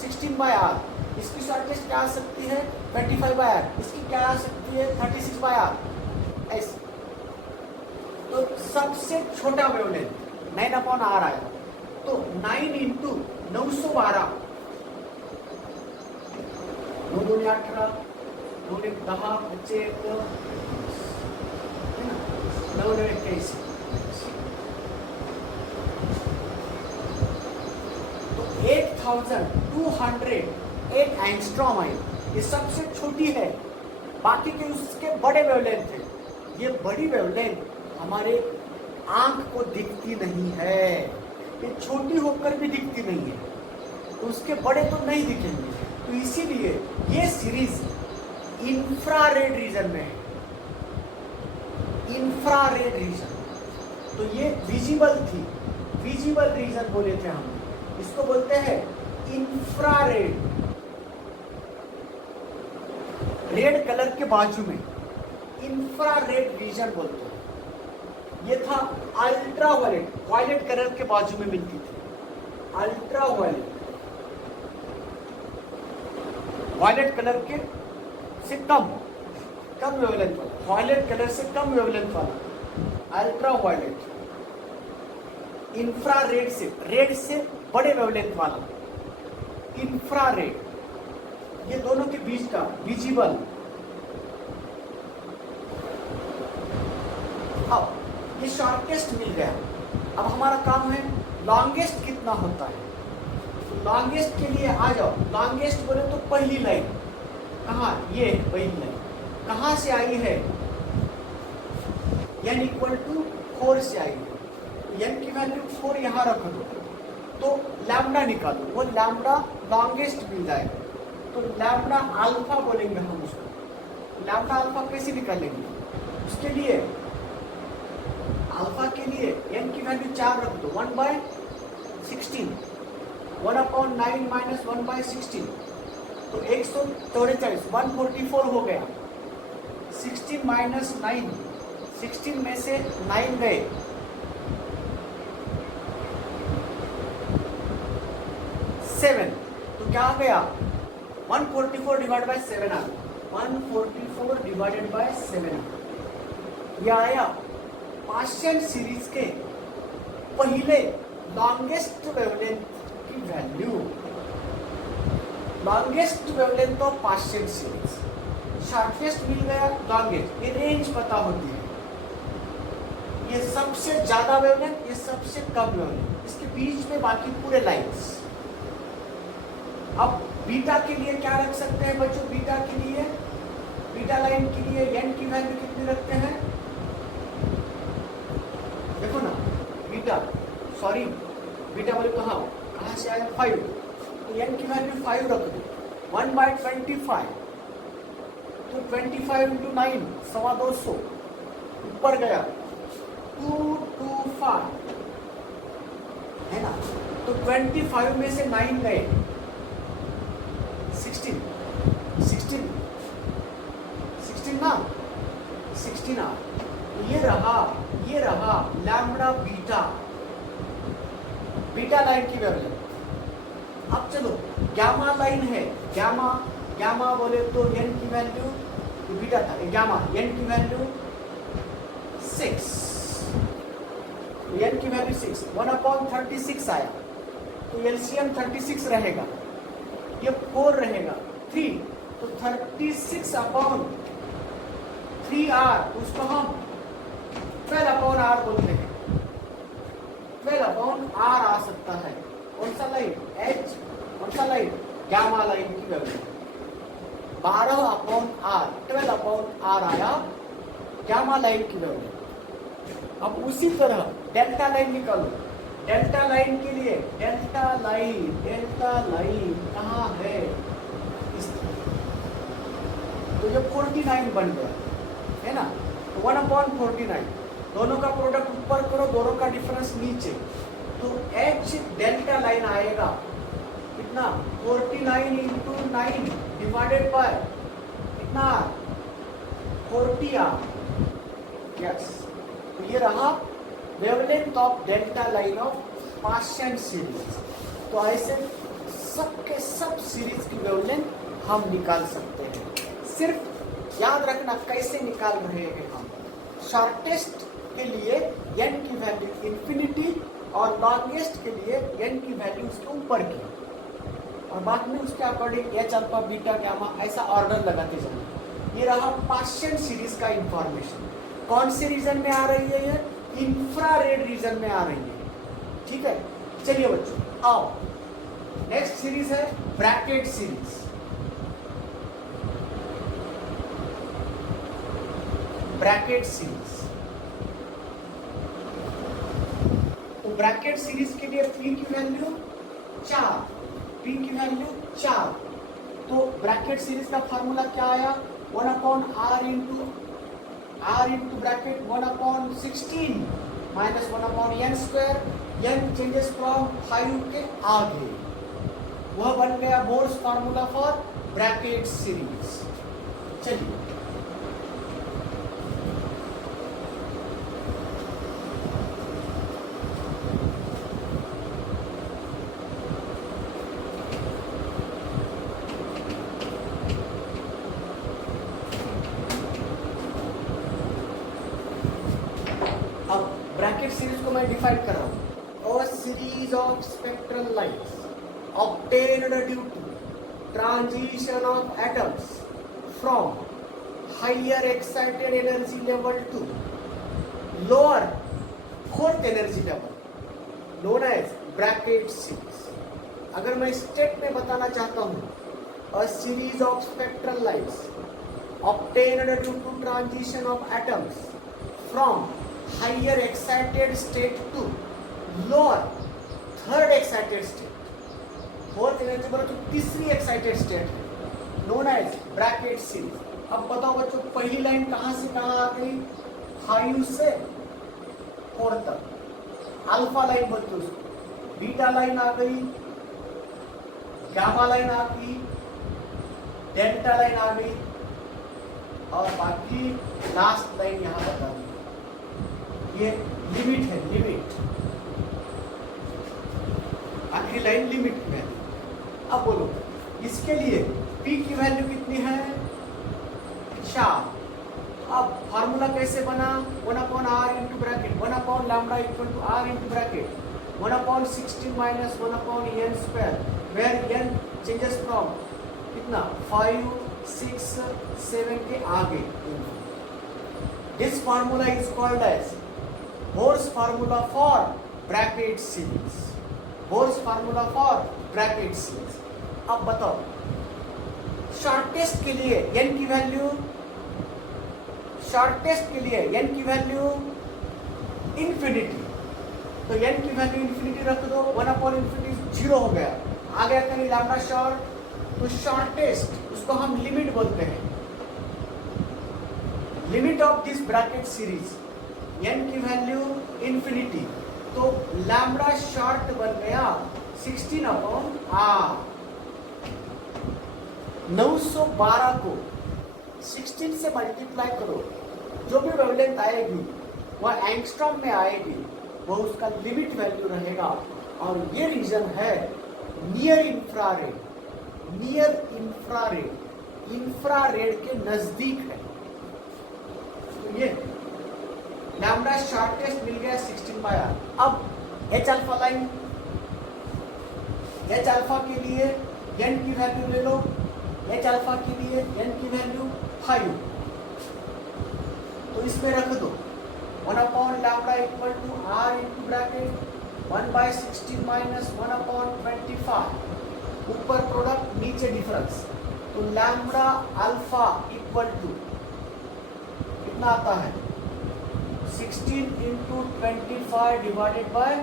16/r। इसकी शॉर्टेस्ट क्या आ सकती है, 25/r। इसकी क्या आ सकती है, 36/r। ऐसे तो सबसे छोटा वेवलेंथ 9/r आया, तो 9 इंटू 912, 9 दूनी 18, 9 ने 10, बच्चे 9 ने 21, तो 8208 एंगस्ट्रॉम आई। ये सबसे छोटी है, बाकी के उसके बड़े वेवलेंथ थे। ये बड़ी वेवलेंथ हमारे आंख को दिखती नहीं है, ये छोटी होकर भी दिखती नहीं है, तो उसके बड़े तो नहीं दिखेंगे। तो इसीलिए ये सीरीज इंफ्रारेड रीजन में है, इंफ्रारेड रीजन। तो ये विजिबल थी, विजिबल रीजन बोले थे हम, इसको बोलते हैं इंफ्रारेड। रेड कलर के बाजू में इंफ्रारेड रीजन बोलते हैं। ये था अल्ट्रा वायलेट, वायलेट कलर के बाजू में मिलती थी, अल्ट्रा वायलेट, वायलेट कलर के से कम वेवलेंथ वाला, वायलेट कलर से कम वेवलेंथ वाला अल्ट्रा वायलेट। इंफ्रारेड से, रेड से बड़े वेवलेंथ वाला इंफ्रारेड, ये दोनों के बीच का विजिबल। अब ये शॉर्टेस्ट मिल गया, अब हमारा काम है लॉन्गेस्ट कितना होता है। तो लॉन्गेस्ट के लिए आ जाओ, लॉन्गेस्ट बोले तो पहली लाइन कहाँ, ये पहली लाइन कहाँ से आई है, n इक्वल टू 4 से आई है। n की वैल्यू 4 यहाँ रख दो, तो लैम्डा निकालो, वो लैम्डा लॉन्गेस्ट मिल जाएगा। तो लैम्डा अल्फा बोलेंगे हम उसको। लैम्डा अल्फा कैसे निकालेंगे, उसके लिए अल्फा के लिए n की वैल्यू 4 रख दो, 1/16, 1/9 माइनस 1/16, तो 144, 144 हो गया। 16 माइनस 9, 16 में से 9 गए, 7, तो क्या आ गया, 144 डिवाइड बाय 7 आ गया, 144 डिवाइडेड बाय 7। यह आया पार्शियल सीरीज के पहले लॉन्गेस्ट वेवलेंथ की value, longest wavelength of partial series. Shortest मिल गया, लॉन्गेस्ट, ये रेंज पता होती है, ये सबसे ज्यादा वेवलेंथ, ये सबसे कम वेवलेंथ, इसके बीच में बाकी पूरे लाइंस। अब बीटा के लिए क्या रख सकते हैं बच्चों, बीटा के लिए, बीटा लाइन के लिए n की वैल्यू कितनी रखते हैं, देखो ना, बीटा, सॉरी बीटा बोले तो हाँ, कहाँ से आया, 5, तो n की वैल्यू 5 रख दो, 1/25, तो 25 इंटू 9, 250, ऊपर गया 225, है ना। तो 25 में से 9 गए, 16 ना, 16 आ। ये रहा लैम्बडा बीटा लाइन की वेवलेंथ। अब चलो गामा लाइन है, गामा बोले तो n की वैल्यू, बीटा था गामा, n की वैल्यू 6, n की वैल्यू 6, 1/36 आया, तो एलसीएम 36 रहेगा, ये 4 रहेगा, 3, तो 36/3r, उसको हम 12/r बोलते हैं, 12/r आ सकता है। कौन सा लाइन? H, कौन सा लाइन? गामा लाइन की वैल्यू 12/r, 12/r आया गामा लाइन की वैल्यू। अब उसी तरह डेल्टा लाइन निकालो। डेल्टा लाइन के लिए डेल्टा लाइन कहाँ है? तो ये 49 बन गया, है ना। तो 1/49, दोनों का प्रोडक्ट ऊपर करो, दोनों का डिफरेंस नीचे, तो H डेल्टा लाइन आएगा कितना? 49 × 9 डिवाइडेड बाय कितना? 40R। यस, तो ये रहा wavelength of delta line of partial series. तो ऐसे सबके सब सीरीज की वेवलेंथ हम निकाल सकते हैं। सिर्फ याद रखना कैसे निकाल रहे हैं हम। शॉर्टेस्ट के लिए n की वैल्यू इंफिनिटी और लॉन्गेस्ट के लिए n की वैल्यू उसके ऊपर की, और बाद में उसके according H alpha beta gamma ऐसा ऑर्डर लगाते जाना। ये रहा पार्शियल सीरीज का इंफॉर्मेशन। कौन से रीजन में आ रही है? ये इंफ्रारेड रीजन में आ रही है। ठीक है, चलिए बच्चों आओ, नेक्स्ट सीरीज है ब्रैकेट सीरीज। ब्रैकेट सीरीज, तो ब्रैकेट सीरीज के लिए P की वैल्यू 4, P की वैल्यू 4। तो ब्रैकेट सीरीज का फॉर्मूला क्या आया? 1/r into bracket 1/16 minus 1/n²। n changes from 5 के आगे, वह बन गया Bohr's formula for Brackett series. चलिए ब्रैकेट सीरीज को मैं डिफाइन कर रहा हूं। A series of spectral lines obtained due to transition of atoms from higher excited energy level to lower fourth energy level known as bracket series। अगर मैं step में बताना चाहता हूं, a series of spectral lines obtained due to transition of atoms from higher excited state to lower third excited state, fourth energy पर जो तीसरी excited state है, नोन एज ब्रैकेट सीरीज। अब बताओ बच्चों, पहली लाइन कहां से कहां आ गई? 5 से 4 तक अल्फा लाइन बोलते उसको, बीटा लाइन आ गई, गामा लाइन आ गई, डेल्टा लाइन आ गई, और बाकी लास्ट लाइन यहां बता दी। ये लिमिट है, लिमिट, आखिरी लाइन लिमिट की वैल्यू। अब बोलो इसके लिए P की वैल्यू कितनी है? 4। अब फार्मूला कैसे बना? 1/r into bracket 1/λ equal to r into bracket 1/16 minus 1/n², where n changes from कितना? 5, 6, 7 के आगे। This formula is called as Morse formula for bracket series। Morse formula for bracket series। अब बताओ शॉर्टेस्ट के लिए n की value, shortest के लिए n की वैल्यू इंफिनिटी, तो n की वैल्यू इंफिनिटी रख दो, 1/∞ 0 हो गया, आ गया कहीं लैम्डा शॉर्ट, तो शॉर्टेस्ट उसको हम लिमिट बोलते हैं। Limit of this Brackett series n की वैल्यू इंफिनिटी, तो लैम्बडा शॉर्ट बन गया 16 अपॉन आर। 912 को 16 से मल्टीप्लाई करो, जो भी वेवलेंथ आएगी वह एंगस्ट्रॉम में आएगी, वह उसका लिमिट वैल्यू रहेगा। और ये रीजन है near infrared. Near infrared, infrared के नजदीक है। तो ये लैम्बडा शॉर्टेस्ट मिल गया 16 बाय आर। अब H alpha line, H alpha के लिए एन की वैल्यू ले लो। एच अल्फा के लिए एन की वैल्यू 5, तो इसमें रख दो 1 upon lambda equal to R into bracket 1/16 minus 1 upon 25, ऊपर प्रोडक्ट नीचे डिफरेंस। तो लैम्बडा अल्फा इक्वल टू कितना आता है 16 इंटू 25 डिवाइडेड बाय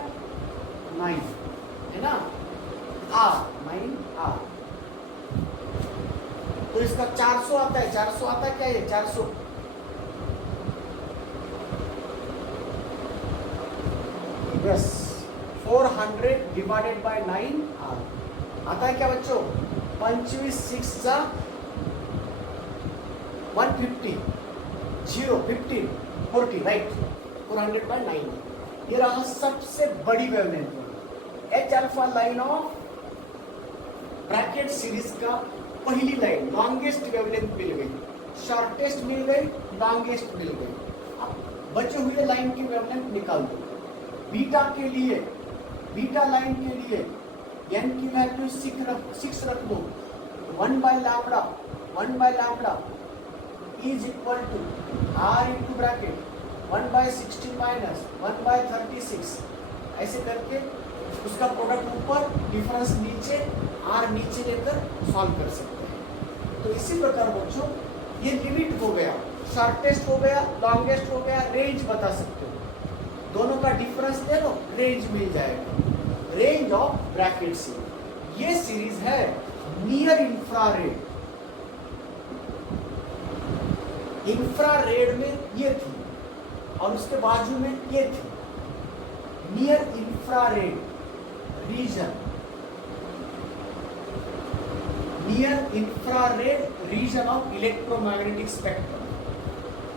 9, है ना, आर 9 आर। तो इसका 400 आता है। 400 आता है क्या ये 400? यस, 400 डिवाइडेड बाय 9 आर आता है क्या बच्चों? 25 6 जा 150 0 15 40, राइट। 400 बाय 9। ये रहा सबसे बड़ी wavelength. H alpha line of Brackett series का पहली लाइन लॉन्गेस्ट वेवलेंथ मिल गई, शॉर्टेस्ट मिल गई, लॉन्गेस्ट मिल गई। अब बचे हुए लाइन की वेवलेंथ निकाल दो। बीटा के लिए, बीटा लाइन के लिए एन की वैल्यू 6 रख दो। 1 by lambda is equal to R into bracket 1/16 minus 1/36, ऐसे करके उसका प्रोडक्ट ऊपर डिफरेंस नीचे, आर नीचे लेकर सॉल्व कर सकते हैं। तो इसी प्रकार बच्चों ये लिमिट हो गया, शॉर्टेस्ट हो गया, लॉन्गेस्ट हो गया, रेंज बता सकते हो। दोनों का डिफरेंस दे लो, रेंज मिल जाएगा। रेंज ऑफ ब्रैकेट सीरीज, ये सीरीज है नियर इंफ्रारेड। इंफ्रारेड में ये थी और उसके बाजू में ये थी। Near infrared reason, near infrared reason of electromagnetic spectrum.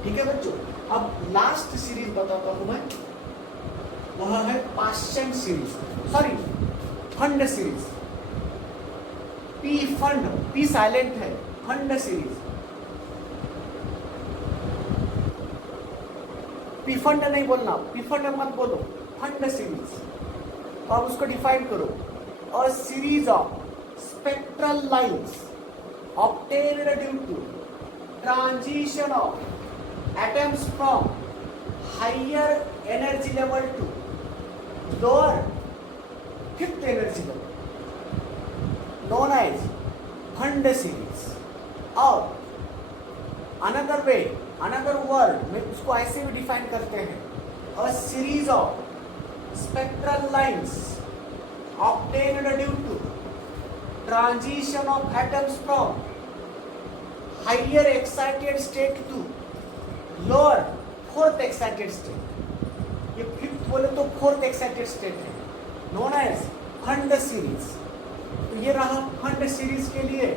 ठीक है बच्चों, अब लास्ट सीरीज बताता हूं मैं, वह है पाश्चन series, sorry fund series. P fund, P silent है, फंड सीरीज। पी फंड नहीं बोलना, पी फंड मत बोलो, फंड सीरीज। तो आप उसको डिफाइन करो। और series of spectral lines obtained due to transition of atoms from higher energy level to lower fifth energy level known as fund series। और another way, another word में उसको ऐसे भी डिफाइन करते हैं, a series of spectral lines obtained due to transition of atoms from higher excited state to lower fourth excited state। ये fifth बोले तो फोर्थ एक्साइटेड स्टेट है, नोन एज फंड सीरीज। तो ये रहा फंड सीरीज के लिए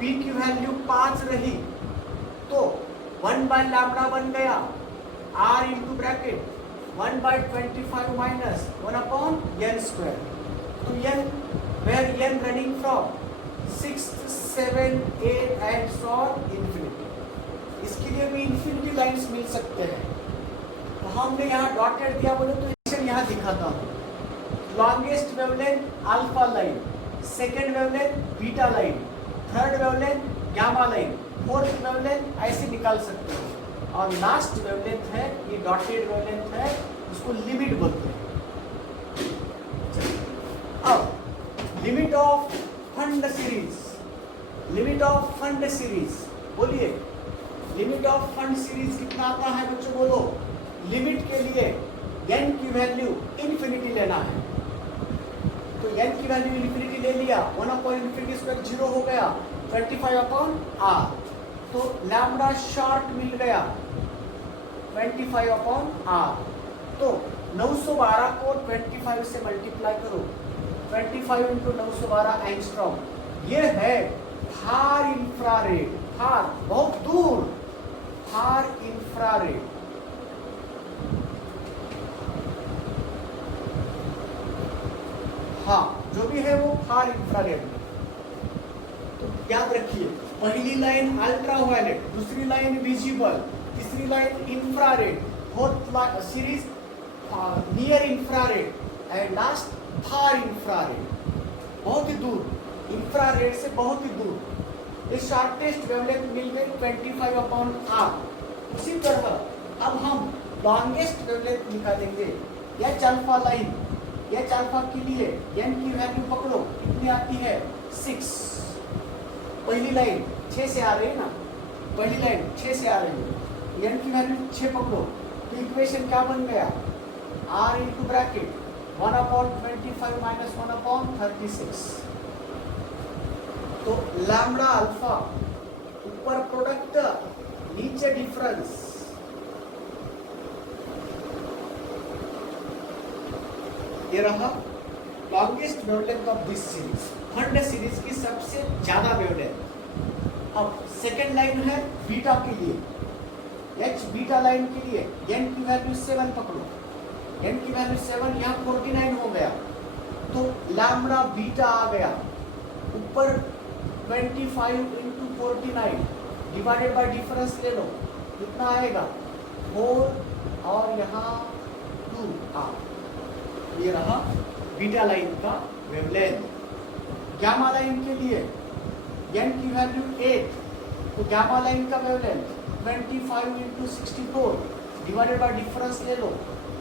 पी की वैल्यू 5 रही, तो 1 बाय लैम्बडा बन गया R into bracket 1/25 minus 1 upon N square. तो N, where n running from 6th 7th 8th and so on infinity। इसके लिए भी इंफिनिटी लाइंस मिल सकते हैं। तो हमने यहाँ डॉटेड दिया बोले तो इक्वेशन यहाँ दिखाता हूँ। Longest wavelength alpha line, second wavelength beta line, third wavelength gamma line, fourth wavelength ऐसे निकाल सकते हो। और लास्ट वेवलेंथ है ये डॉटेड वेवलेंथ है, उसको लिमिट बोलते हैं। अब limit of fund series, limit of fund series बोलिए, लिमिट ऑफ फंड सीरीज कितना आता है बच्चों बोलो। लिमिट के लिए n की वैल्यू इन्फिनिटी लेना है, तो n की वैल्यू इन्फिनिटी ले लिया, 1 अपॉन इन्फिनिटी स्क्वायर 0 हो गया, 25 अपॉन r। तो लैम्बडा शॉर्ट मिल गया 25 अपॉन r। तो 912 को 25 से मल्टीप्लाई करो, 25 इंटू 912 एंगस्ट्रॉम। ये है फार इंफ्रारेड, फार बहुत दूर, फार इंफ्रारेड। हाँ, जो भी है वो फार इंफ्रारेड। तो याद रखिए, पहली लाइन अल्ट्रा वायलेट, दूसरी लाइन विजिबल, तीसरी line infrared, fourth series near infrared and last far infrared, बहुत ही दूर, इंफ्रारेड से बहुत ही दूर। ये शॉर्टेस्ट वेवलेंथ मिल गई 25/r। उसी तरह अब हम लॉन्गेस्ट वेवलेंथ निकालेंगे। H alpha line, H alpha के लिए एन की वैल्यू पकड़ो, कितनी आती है 6। पहली लाइन 6 से आ रही है ना, पहली लाइन 6 से आ रही है, एन की वैल्यू 6 पकड़ो, तो इक्वेशन क्या बन गया, r इंटू ब्रैकेट 1/25 माइनस 1/36। तो लैम्बडा अल्फा ऊपर प्रोडक्ट नीचे डिफरेंस, ये रहा longest wavelength of this series, fund series की सबसे ज्यादा वेवलेंथ। अब सेकेंड लाइन है बीटा के लिए, एच बीटा लाइन के लिए एन की वैल्यू 7 पकड़ो, एन की वैल्यू 7, यहाँ 49 हो गया, तो लैम्बडा बीटा आ गया, ऊपर 25 इंटू 49 डिवाइडेड बाय डिफरेंस ले लो, कितना आएगा 4 और यहाँ 2 आ। ये रहा बीटा लाइन का वेवलेंथ। गामा लाइन के लिए एन की वैल्यू 8, तो गामा लाइन का wavelength 25 into 64 divided by difference ले लो,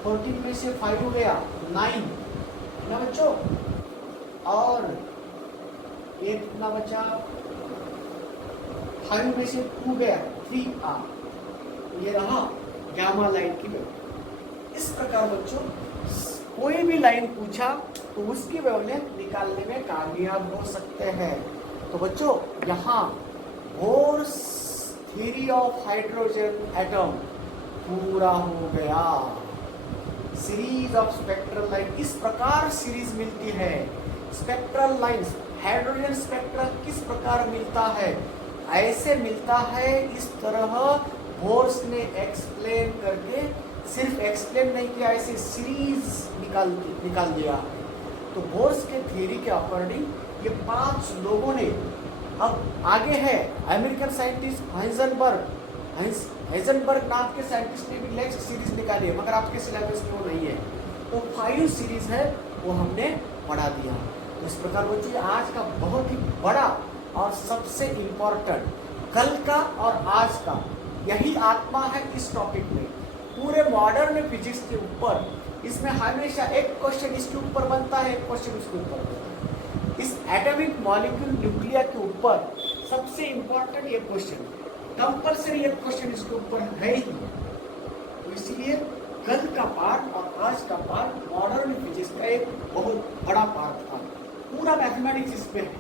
14 में से 5 हो गया 9 ना बच्चों, और ये कितना बचा, 5 में से 2 गया 3 आ। ये रहा गामा लाइन की वेवलेंथ। इस प्रकार बच्चों कोई भी लाइन पूछा तो उसकी वेवलेंथ निकालने में कामयाब हो सकते हैं। तो बच्चों यहाँ bourse theory of hydrogen atom पूरा हो गया। सीरीज ऑफ स्पेक्ट्रल लाइन, इस प्रकार सीरीज मिलती है। स्पेक्ट्रल लाइंस, हाइड्रोजन स्पेक्ट्रा किस प्रकार मिलता है, ऐसे मिलता है, इस तरह बोर्स ने एक्सप्लेन करके, सिर्फ एक्सप्लेन नहीं किया, ऐसे सीरीज निकाल दिया। तो बोर्स के थ्योरी के अकॉर्डिंग ये 5 लोगों ने, अब आगे है अमेरिकन साइंटिस्ट हाइजेनबर्ग नाम के साइंटिस्ट ने भी नेक्स्ट सीरीज निकाली है, मगर आपके सिलेबस में वो नहीं है। तो 5 सीरीज है वो हमने पढ़ा दिया। तो इस प्रकार बच्चों आज का बहुत ही बड़ा और सबसे इम्पोर्टेंट कल का और आज का यही आत्मा है इस टॉपिक में। पूरे मॉडर्न फिजिक्स के ऊपर इसमें हमेशा एक क्वेश्चन इसके ऊपर बनता है, एक क्वेश्चन इसके ऊपर बनता है। इस एटॉमिक मॉलिक्यूल न्यूक्लिया के ऊपर सबसे इम्पोर्टेंट ये क्वेश्चन, कंपल्सरी एक क्वेश्चन इसके ऊपर है ही। तो इसलिए कल का पार्ट और आज का पार्ट मॉडर्न फिजिक्स का एक बहुत बड़ा पार्ट था। पूरा मैथमेटिक्स इसमें है।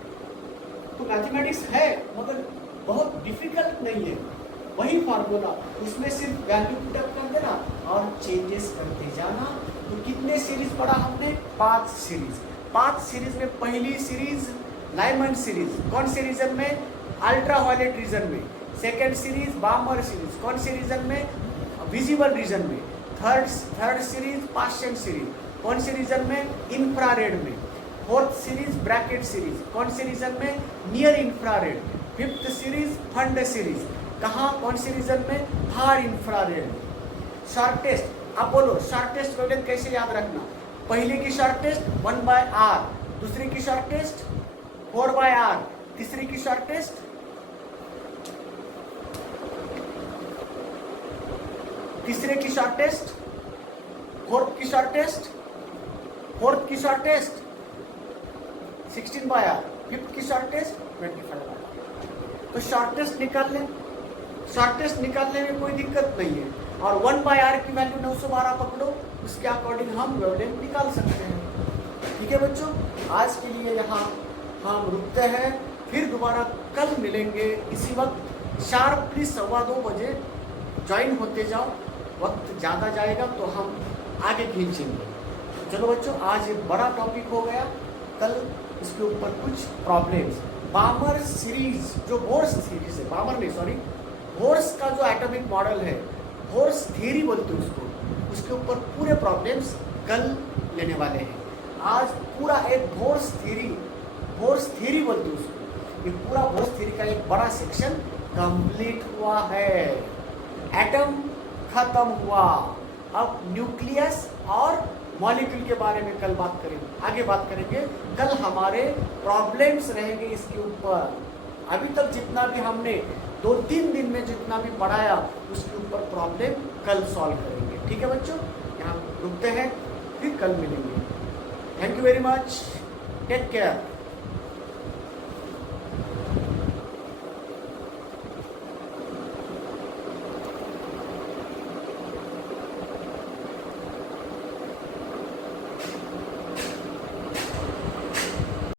तो मैथमेटिक्स है मगर बहुत डिफिकल्ट नहीं है, वही फार्मूला, उसमें सिर्फ वैल्यू पुटअप कर देना और चेंजेस करते जाना। तो कितने सीरीज पढ़ा हमने, 5 सीरीज। 5 सीरीज में पहली सीरीज लाइमन सीरीज, कौन से रीजन में, अल्ट्रा वायलेट रीजन में। सेकेंड सीरीज बामर सीरीज, कौन से रीजन में, विजिबल रीजन में। थर्ड सीरीज पाश्चन सीरीज, कौन से रीजन में, इंफ्रारेड में। फोर्थ सीरीज ब्रैकेट सीरीज, कौन से रीजन में, near infrared. Fifth series fund series, कहाँ, कौन से रीजन में, फार इंफ्रारेड में। शॉर्टेस्ट, अब बोलो शॉर्टेस्ट वेवलेंथ कैसे याद रखना, पहले की शॉर्टेस्ट 1/r, दूसरी की शॉर्टेस्ट 4/r, तीसरी की शॉर्टेस्ट तीसरे की शॉर्टेस्ट, फोर्थ की शॉर्टेस्ट 16/r, फिफ्थ की शॉर्टेस्ट 25/r। तो शॉर्टेस्ट निकाल लें, शॉर्टेस्ट निकालने में कोई दिक्कत नहीं है। और 1/r की वैल्यू 912 पकड़ो, उसके अकॉर्डिंग हम वेवलेंथ निकाल सकते हैं। ठीक है बच्चों, आज के लिए यहाँ हम रुकते हैं, फिर दोबारा कल मिलेंगे इसी वक्त शार्पली 2:15 बजे। ज्वाइन होते जाओ, वक्त ज़्यादा जाएगा तो हम आगे खींचेंगे। चलो बच्चों, आज एक बड़ा टॉपिक हो गया, कल इसके ऊपर कुछ प्रॉब्लम्स। बामर सीरीज जो बोर्स सीरीज है, बामर नहीं सॉरी, बोर्स का जो एटॉमिक मॉडल है, बोर्स थ्योरी बोलते हैं उसको, उसके ऊपर पूरे प्रॉब्लम्स कल लेने वाले हैं। आज पूरा एक बोर्स थ्योरी बोलते हैं उसको, ये पूरा बोर्स थ्योरी का एक बड़ा सेक्शन कंप्लीट हुआ है। एटम खत्म हुआ, अब न्यूक्लियस और मॉलिक्यूल के बारे में कल बात करेंगे, आगे बात करेंगे। कल हमारे प्रॉब्लम्स रहेंगे इसके ऊपर। अभी तक जितना भी हमने 2-3 दिन में जितना भी पढ़ाया उसके ऊपर प्रॉब्लम कल सॉल्व करेंगे। ठीक है बच्चों, यहाँ रुकते हैं, फिर कल मिलेंगे। Thank you very much, take care.